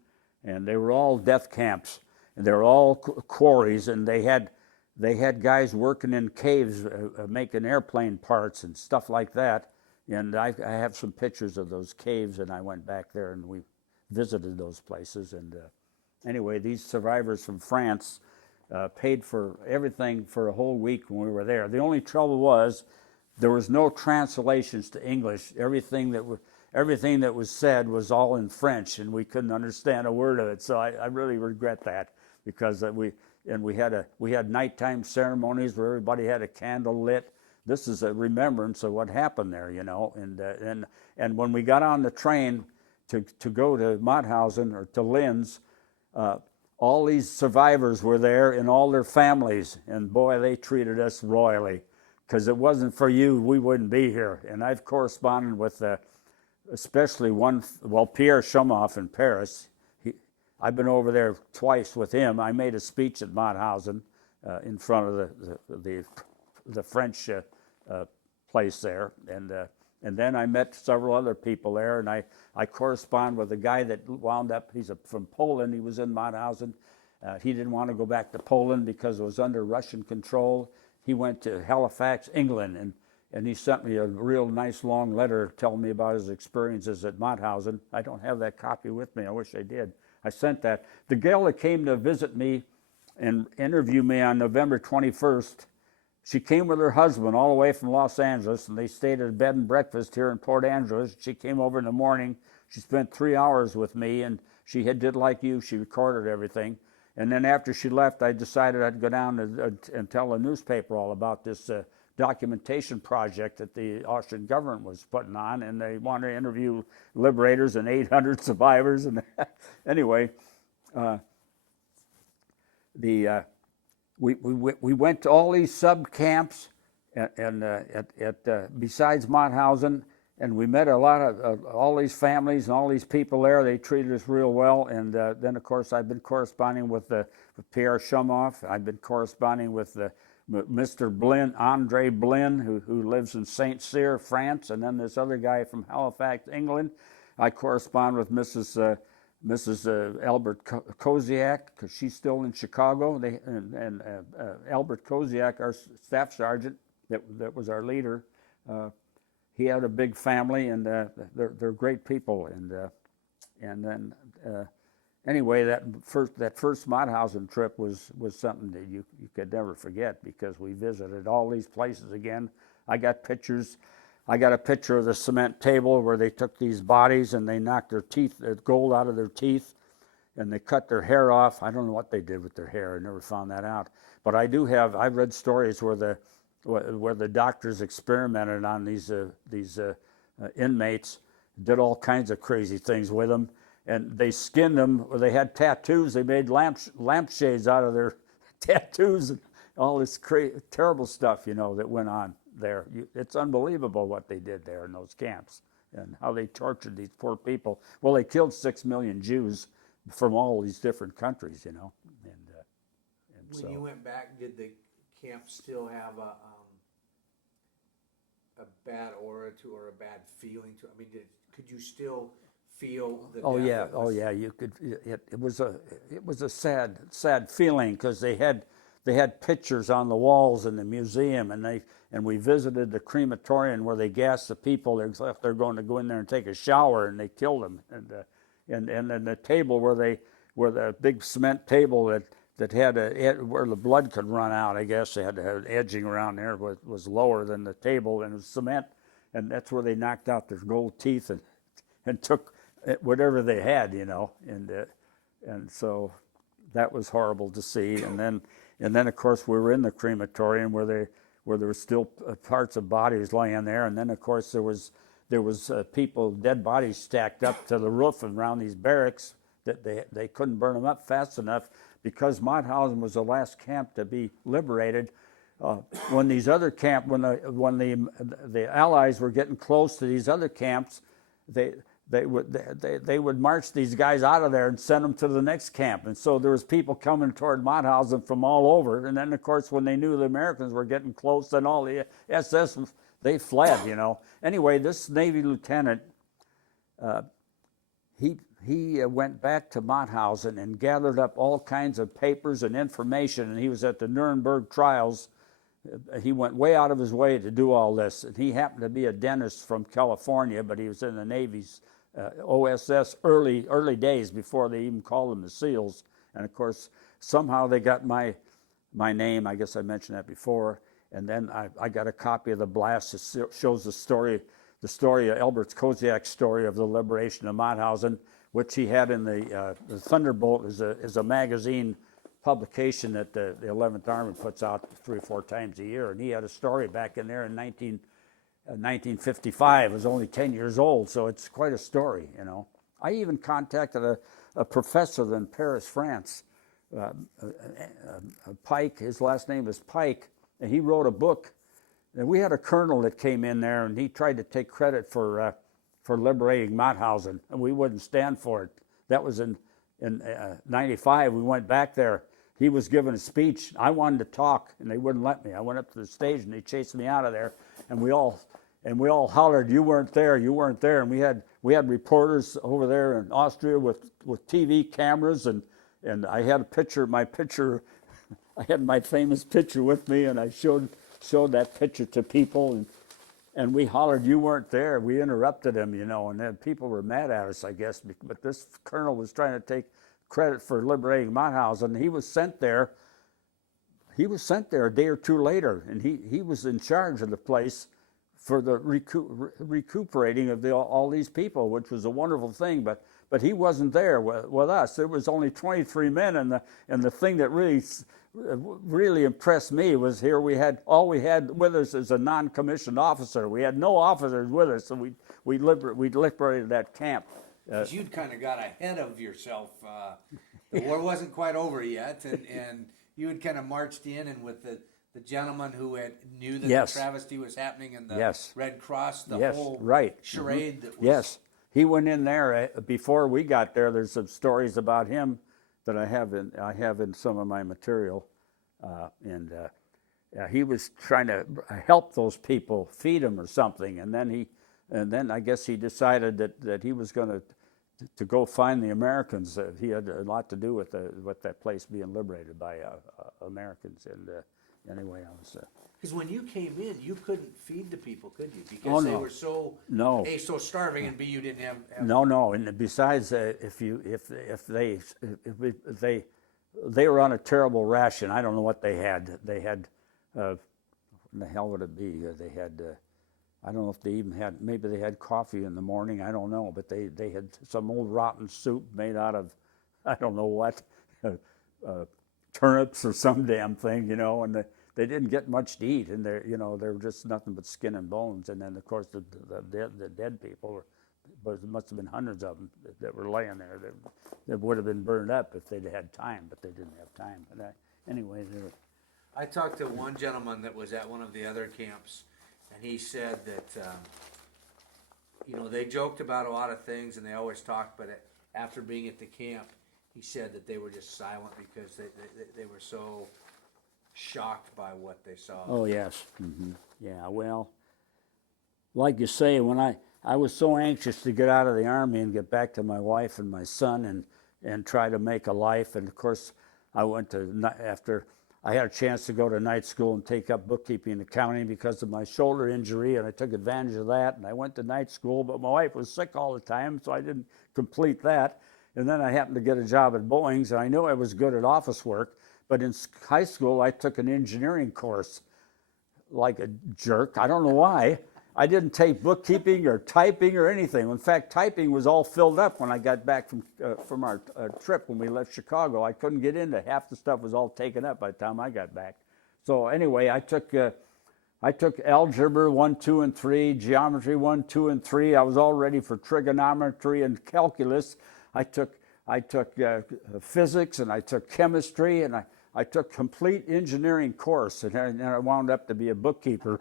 and they were all death camps, and they were all quarries, and they had guys working in caves making airplane parts and stuff like that. And I have some pictures of those caves, and I went back there and we visited those places. And anyway, these survivors from France paid for everything for a whole week when we were there. The only trouble was there was no translations to English. Everything that was said was all in French, and we couldn't understand a word of it. So I really regret that, because we had nighttime ceremonies where everybody had a candle lit. This is a remembrance of what happened there, you know. And when we got on the train to go to Mauthausen or to Linz, all these survivors were there and all their families, and boy, they treated us royally, because it wasn't for you, we wouldn't be here. And I've corresponded with especially Pierre Schumauf in Paris. I've been over there twice with him. I made a speech at Mauthausen in front of the French place there, and then I met several other people there, and I correspond with a guy that wound up, he's from Poland, he was in Mauthausen. He didn't want to go back to Poland because it was under Russian control. He went to Halifax, England, and he sent me a real nice long letter telling me about his experiences at Mauthausen. I don't have that copy with me, I wish I did. I sent that. The gal that came to visit me and interview me on November 21st, she came with her husband all the way from Los Angeles, and they stayed at a bed and breakfast here in Port Angeles. She came over in the morning. She spent 3 hours with me, and she did like you. She recorded everything. And then after she left, I decided I'd go down and tell the newspaper all about this documentation project that the Austrian government was putting on, and they wanted to interview liberators and 800 survivors. And anyway, we went to all these sub camps besides Mauthausen, and we met a lot of all these families and all these people there. They treated us real well. And then, of course, I've been corresponding with Pierre Schumauf. I've been corresponding with Mr. Blin, Andre Blin, who lives in Saint Cyr, France, and then this other guy from Halifax, England. I correspond with Mrs. Albert Koziak, because she's still in Chicago. And Albert Koziak, our staff sergeant, that was our leader. He had a big family, and they're great people. And then anyway, that first Mauthausen trip was something that you could never forget, because we visited all these places again. I got pictures. I got a picture of the cement table where they took these bodies and they knocked their teeth, the gold out of their teeth, and they cut their hair off. I don't know what they did with their hair. I never found that out. But I've read stories where the doctors experimented on these inmates, did all kinds of crazy things with them, and they skinned them. Or they had tattoos. They made lampshades out of their tattoos, and all this terrible stuff, that went on there. It's unbelievable what they did there in those camps and how they tortured these poor people. Well, they killed 6 million Jews from all these different countries, And when so, you went back, did the camp still have a bad aura to, or a bad feeling to? I mean, could you still feel the? Oh yeah, you could. It was a sad feeling, because they had pictures on the walls in the museum, and we visited the crematorium where they gassed the people. They're going to go in there and take a shower, and they killed them. And then the table where the big cement table that had where the blood could run out, I guess they had to have edging around there, was lower than the table, and it was cement, and that's where they knocked out their gold teeth and took whatever they had, and so that was horrible to see. And then of course we were in the crematorium where there were still parts of bodies laying there, and then of course there was people, dead bodies stacked up to the roof around these barracks that they couldn't burn them up fast enough, because Mauthausen was the last camp to be liberated. When these other when the Allies were getting close to these other camps, they would march these guys out of there and send them to the next camp. And so there was people coming toward Mauthausen from all over. And then, of course, when they knew the Americans were getting close, then all the SS, they fled, you know. Anyway, this Navy lieutenant, he went back to Mauthausen and gathered up all kinds of papers and information, and he was at the Nuremberg trials. He went way out of his way to do all this, and he happened to be a dentist from California, but he was in the Navy's OSS early days before they even called them the SEALs. And of course, somehow they got my name. I guess I mentioned that before. And then I got a copy of the blast that shows the story of Albert Koziak's story of the liberation of Mauthausen, which he had in the Thunderbolt is a magazine publication that the 11th Army puts out 3 or 4 times a year. And he had a story back in there in 1955. It was only 10 years old, so it's quite a story, you know. I even contacted a professor in Paris, France, Pike. His last name is Pike, and he wrote a book. And we had a colonel that came in there, and he tried to take credit for liberating Mauthausen, and we wouldn't stand for it. That was in 95. We went back there. He was giving a speech. I wanted to talk, and they wouldn't let me. I went up to the stage, and they chased me out of there. And we all hollered, "You weren't there! You weren't there!" And we had reporters over there in Austria with TV cameras, and I had I had my famous picture with me, and I showed that picture to people, and we hollered, "You weren't there!" We interrupted him, you know, and then people were mad at us, I guess. But this colonel was trying to take credit for liberating Mauthausen. He was sent there. He was sent there a day or two later, and he was in charge of the place for the recuperating of all these people, which was a wonderful thing. But he wasn't there with us. There was only 23 men, and the thing that really impressed me was all we had with us is a non-commissioned officer. We had no officers with us, so we liberated that camp. You'd kind of got ahead of yourself. The war wasn't quite over yet, and you had kind of marched in, and with the gentleman who knew that the travesty was happening, and the Red Cross, the whole charade that was... Yes, he went in there before we got there. There's some stories about him that I have in some of my material, and he was trying to help those people, feed them or something, and then I guess he decided that he was going to go find the Americans. He had a lot to do with that place being liberated by Americans. And anyway, I was. Because when you came in, you couldn't feed the people, could you? Because they were so A, so starving, and B, you didn't have No, and besides, if they were on a terrible ration. I don't know what they had. They had, what the hell would it be? They had. I don't know if they even had, maybe they had coffee in the morning, I don't know, but they had some old rotten soup made out of, I don't know what, turnips or some damn thing, you know, and they didn't get much to eat, and they were just nothing but skin and bones. And then, of course, the dead people, must have been hundreds of them that were laying there that would have been burned up if they'd had time, but they didn't have time. But anyway, I talked to one gentleman that was at one of the other camps, and he said that, they joked about a lot of things, and they always talked, but after being at the camp, he said that they were just silent because they were so shocked by what they saw. Oh, yes. Mm-hmm. Yeah, well, like you say, when I was so anxious to get out of the Army and get back to my wife and my son and try to make a life, and of course, I went to, after I had a chance to go to night school and take up bookkeeping and accounting because of my shoulder injury, and I took advantage of that, and I went to night school, but my wife was sick all the time, so I didn't complete that. And then I happened to get a job at Boeing's, and I knew I was good at office work, but in high school I took an engineering course like a jerk. I don't know why. I didn't take bookkeeping or typing or anything. In fact, typing was all filled up when I got back from our trip when we left Chicago. I couldn't get into half the stuff was all taken up by the time I got back. So anyway, I took algebra 1, 2, and 3, geometry 1, 2, and 3. I was all ready for trigonometry and calculus. I took physics, and I took chemistry, and I took complete engineering course, and I wound up to be a bookkeeper.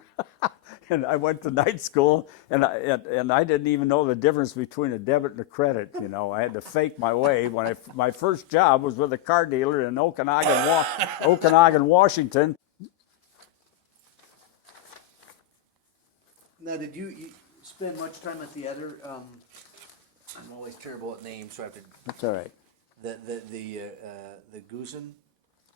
And I went to night school, and I didn't even know the difference between a debit and a credit. You know, I had to fake my way. My first job was with a car dealer in Okanagan, Washington. Now, did you spend much time at the other? I'm always terrible at names, so I have to. That's all right. The Goosen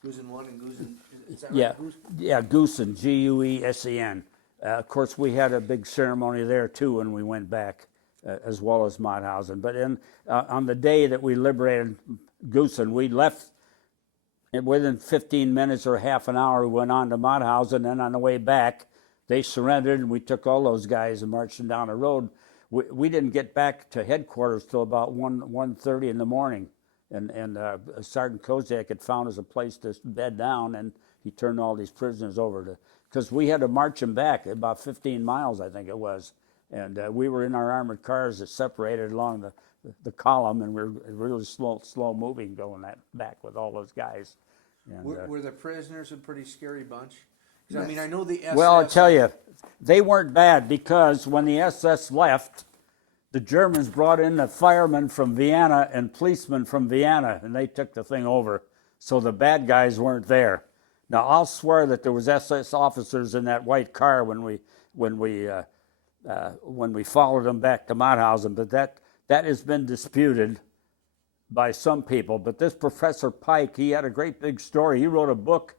1 and Goosen. Is that Yeah, right? Goosen? yeah, Goosen, Guesen. Of course, we had a big ceremony there too when we went back, as well as Mauthausen. But on the day that we liberated Goosen, we left. And within 15 minutes or half an hour, we went on to Mauthausen, and on the way back, they surrendered, and we took all those guys and marched them down the road. We didn't get back to headquarters till about 1:30 in the morning, and Sergeant Kozak had found us a place to bed down, and he turned all these prisoners over to, because we had to march them back about 15 miles, I think it was, and we were in our armored cars that separated along the column, and we were really slow moving going back with all those guys. And, were the prisoners a pretty scary bunch? 'Cause, I mean, I know the SS. Well, I'll tell you, they weren't bad, because when the SS left, the Germans brought in the firemen from Vienna and policemen from Vienna, and they took the thing over. So the bad guys weren't there. Now, I'll swear that there was SS officers in that white car when we followed them back to Mauthausen, but that has been disputed by some people. But this Professor Pike, he had a great big story. He wrote a book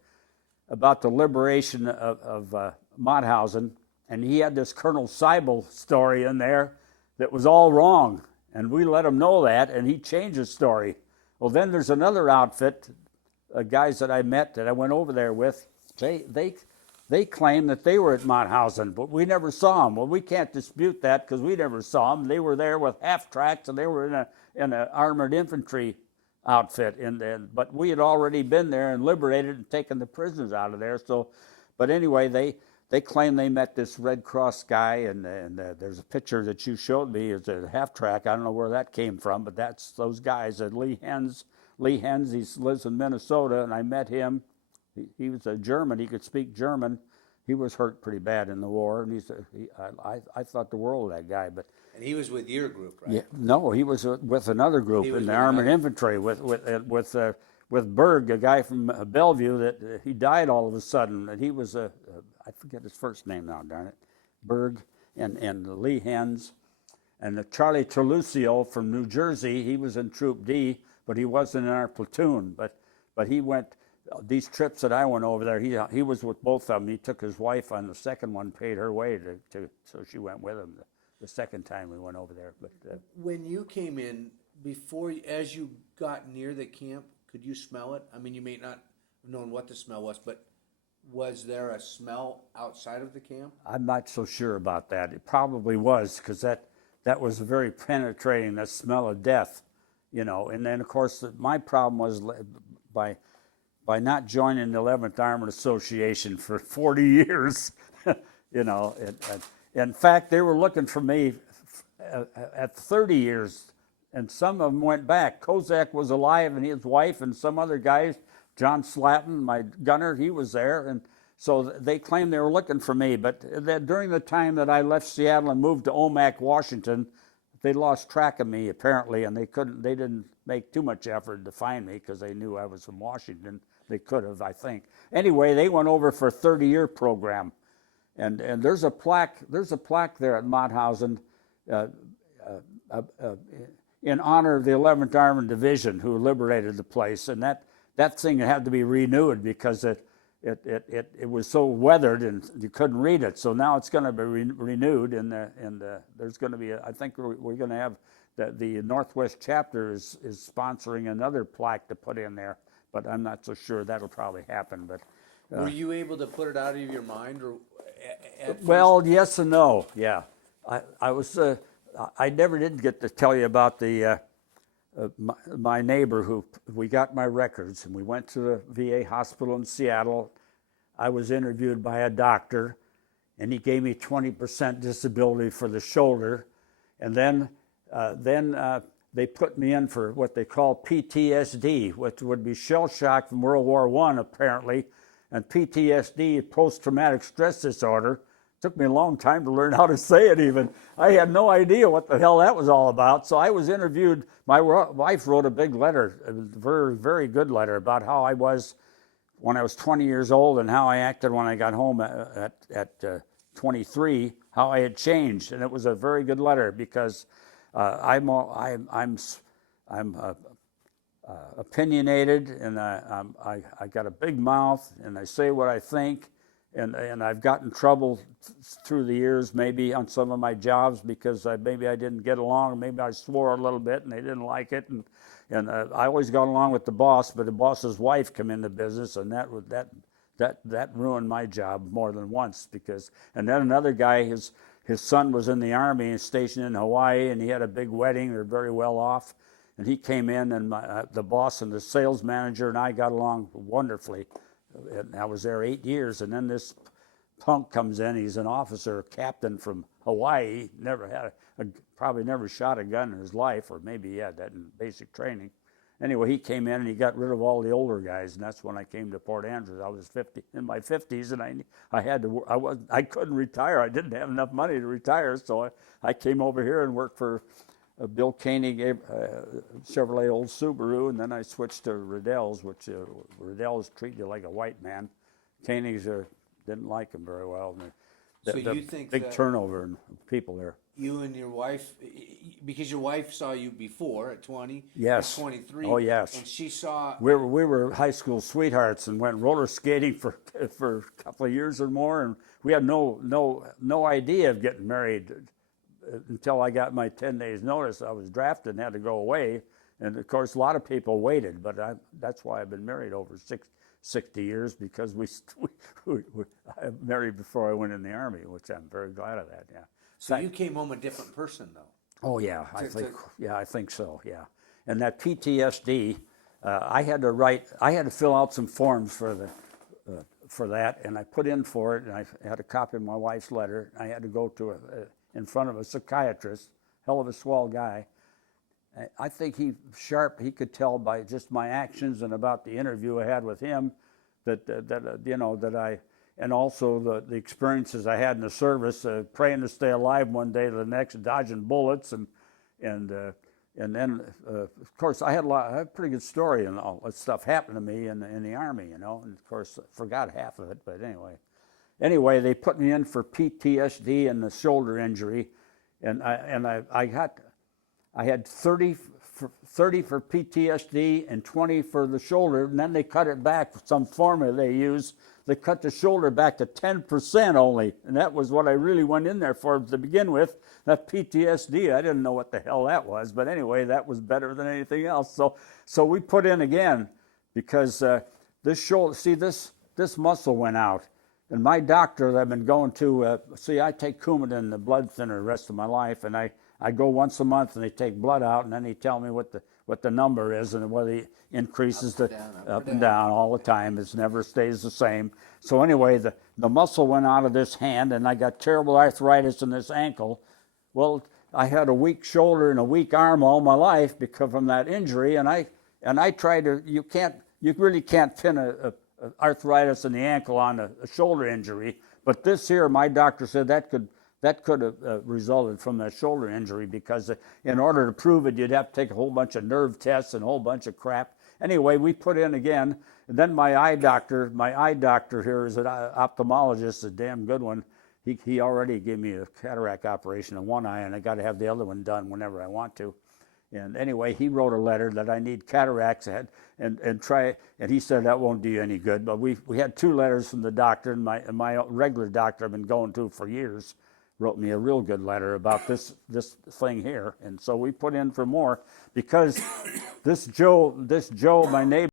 about the liberation of Mauthausen, and he had this Colonel Seibel story in there that was all wrong, and we let him know that, and he changed his story. Well, then there's another outfit, guys that I met that I went over there with. They claim that they were at Mauthausen, but we never saw them. Well, we can't dispute that because we never saw them. They were there with half tracks, and they were in an armored infantry outfit, but we had already been there and liberated and taken the prisoners out of there. So, but anyway, they claim they met this Red Cross guy, and there's a picture that you showed me. It's a half track. I don't know where that came from, but that's those guys. Lee Hens, he lives in Minnesota, and I met him. He was a German. He could speak German. He was hurt pretty bad in the war, and I thought the world of that guy, but. And he was with your group, right? Yeah, no, he was with another group in the armored infantry with Berg, a guy from Bellevue that he died all of a sudden. And he was I forget his first name now, darn it, Berg and Lee Hens, and Charlie Terlucio from New Jersey. He was in Troop D, but he wasn't in our platoon. But he went these trips that I went over there. He was with both of them. He took his wife on the second one, paid her way so she went with him. The second time we went over there. But when you came in, as you got near the camp, could you smell it? I mean, you may not have known what the smell was, but was there a smell outside of the camp? I'm not so sure about that. It probably was, because that was very penetrating, that smell of death, you know. And then, of course, my problem was by not joining the 11th Armored Association for 40 years, you know. In fact, they were looking for me at 30 years, and some of them went back. Kozak was alive, and his wife, and some other guys, John Slatton, my gunner, he was there, and so they claimed they were looking for me. But during the time that I left Seattle and moved to Omak, Washington, they lost track of me apparently, and they didn't make too much effort to find me because they knew I was from Washington. They could have, I think. Anyway, they went over for a 30-year program. And there's a plaque there at Mauthausen in honor of the 11th Armored Division who liberated the place, and that thing had to be renewed because it was so weathered and you couldn't read it. So now it's going to be renewed, and there's going to be I think we're going to have the Northwest chapter is sponsoring another plaque to put in there, but I'm not so sure that'll probably happen. But were you able to put it out of your mind, or? Well, yes and no. Yeah, I never did get to tell you about my neighbor who we got my records, and we went to the VA hospital in Seattle. I was interviewed by a doctor, and he gave me 20% disability for the shoulder, and then they put me in for what they call PTSD, which would be shell shock from World War I, apparently, and PTSD, post-traumatic stress disorder. Took me a long time to learn how to say it even. I had no idea what the hell that was all about. So I was interviewed. My wife wrote a big letter, a very, very good letter about how I was when I was 20 years old and how I acted when I got home at 23, how I had changed. And it was a very good letter because I'm opinionated, and I got a big mouth, and I say what I think, and I've gotten trouble through the years, maybe on some of my jobs because maybe I didn't get along, maybe I swore a little bit and they didn't like it, and I always got along with the boss, but the boss's wife came into business, and that ruined my job more than once and then another guy, his son was in the Army and stationed in Hawaii, and he had a big wedding. They're very well off. And he came in, and the boss and the sales manager and I got along wonderfully. And I was there 8 years, and then this punk comes in. He's an officer, captain from Hawaii. Probably never shot a gun in his life, or maybe he had that in basic training. Anyway, he came in and he got rid of all the older guys, and that's when I came to Port Andrews. I was in my 50s, and I couldn't retire. I didn't have enough money to retire, so I came over here and worked for Bill Koenig, Chevrolet old Subaru, and then I switched to Riddell's, which Riddell's treat you like a white man. Koenig's didn't like him very well. So you think big turnover in people there. You and your wife, because your wife saw you before at 20, yes, at 23. Oh yes, and she saw. We were high school sweethearts and went roller skating for a couple of years or more, and we had no idea of getting married until I got my 10 days notice. I was drafted and had to go away, and of course a lot of people waited, but that's why I've been married over 60 years, because I married before I went in the Army, which I'm very glad of that. Yeah. So you came home a different person, though. Oh yeah, I think so. Yeah, and that PTSD, I had to fill out some forms for that, and I put in for it, and I had a copy of my wife's letter. I had to go to in front of a psychiatrist, hell of a swell guy. I think he could tell by just my actions and about the interview I had with him and also the experiences I had in the service, praying to stay alive one day to the next, dodging bullets, and then of course I had a pretty good story, and all that stuff happened to me in the Army, and of course I forgot half of it, but anyway they put me in for PTSD and the shoulder injury, and I had 30 for PTSD and 20 for the shoulder, and then they cut it back with some formula they use. They cut the shoulder back to 10% only, and that was what I really went in there for to begin with. That PTSD, I didn't know what the hell that was, but anyway, that was better than anything else. So we put in again, because this shoulder, this muscle went out, and my doctor that I've been going to, I take Coumadin, the blood thinner, the rest of my life, and I go once a month, and they take blood out, and then they tell me what the number is, and whether it increases up and down all the time. It never stays the same. So anyway, the muscle went out of this hand, and I got terrible arthritis in this ankle. Well, I had a weak shoulder and a weak arm all my life because from that injury, and I tried to. You really can't pin a arthritis in the ankle on a shoulder injury, but this here, my doctor said that could have resulted from that shoulder injury, because in order to prove it, you'd have to take a whole bunch of nerve tests and a whole bunch of crap. Anyway, we put in again, and then my eye doctor here is an ophthalmologist, a damn good one. He already gave me a cataract operation in one eye, and I got to have the other one done whenever I want to. And anyway, he wrote a letter that I need cataracts and he said that won't do you any good. But we had 2 letters from the doctor, and my regular doctor I've been going to for years wrote me a real good letter about this thing here, and so we put in for more, because this Joe, my neighbor.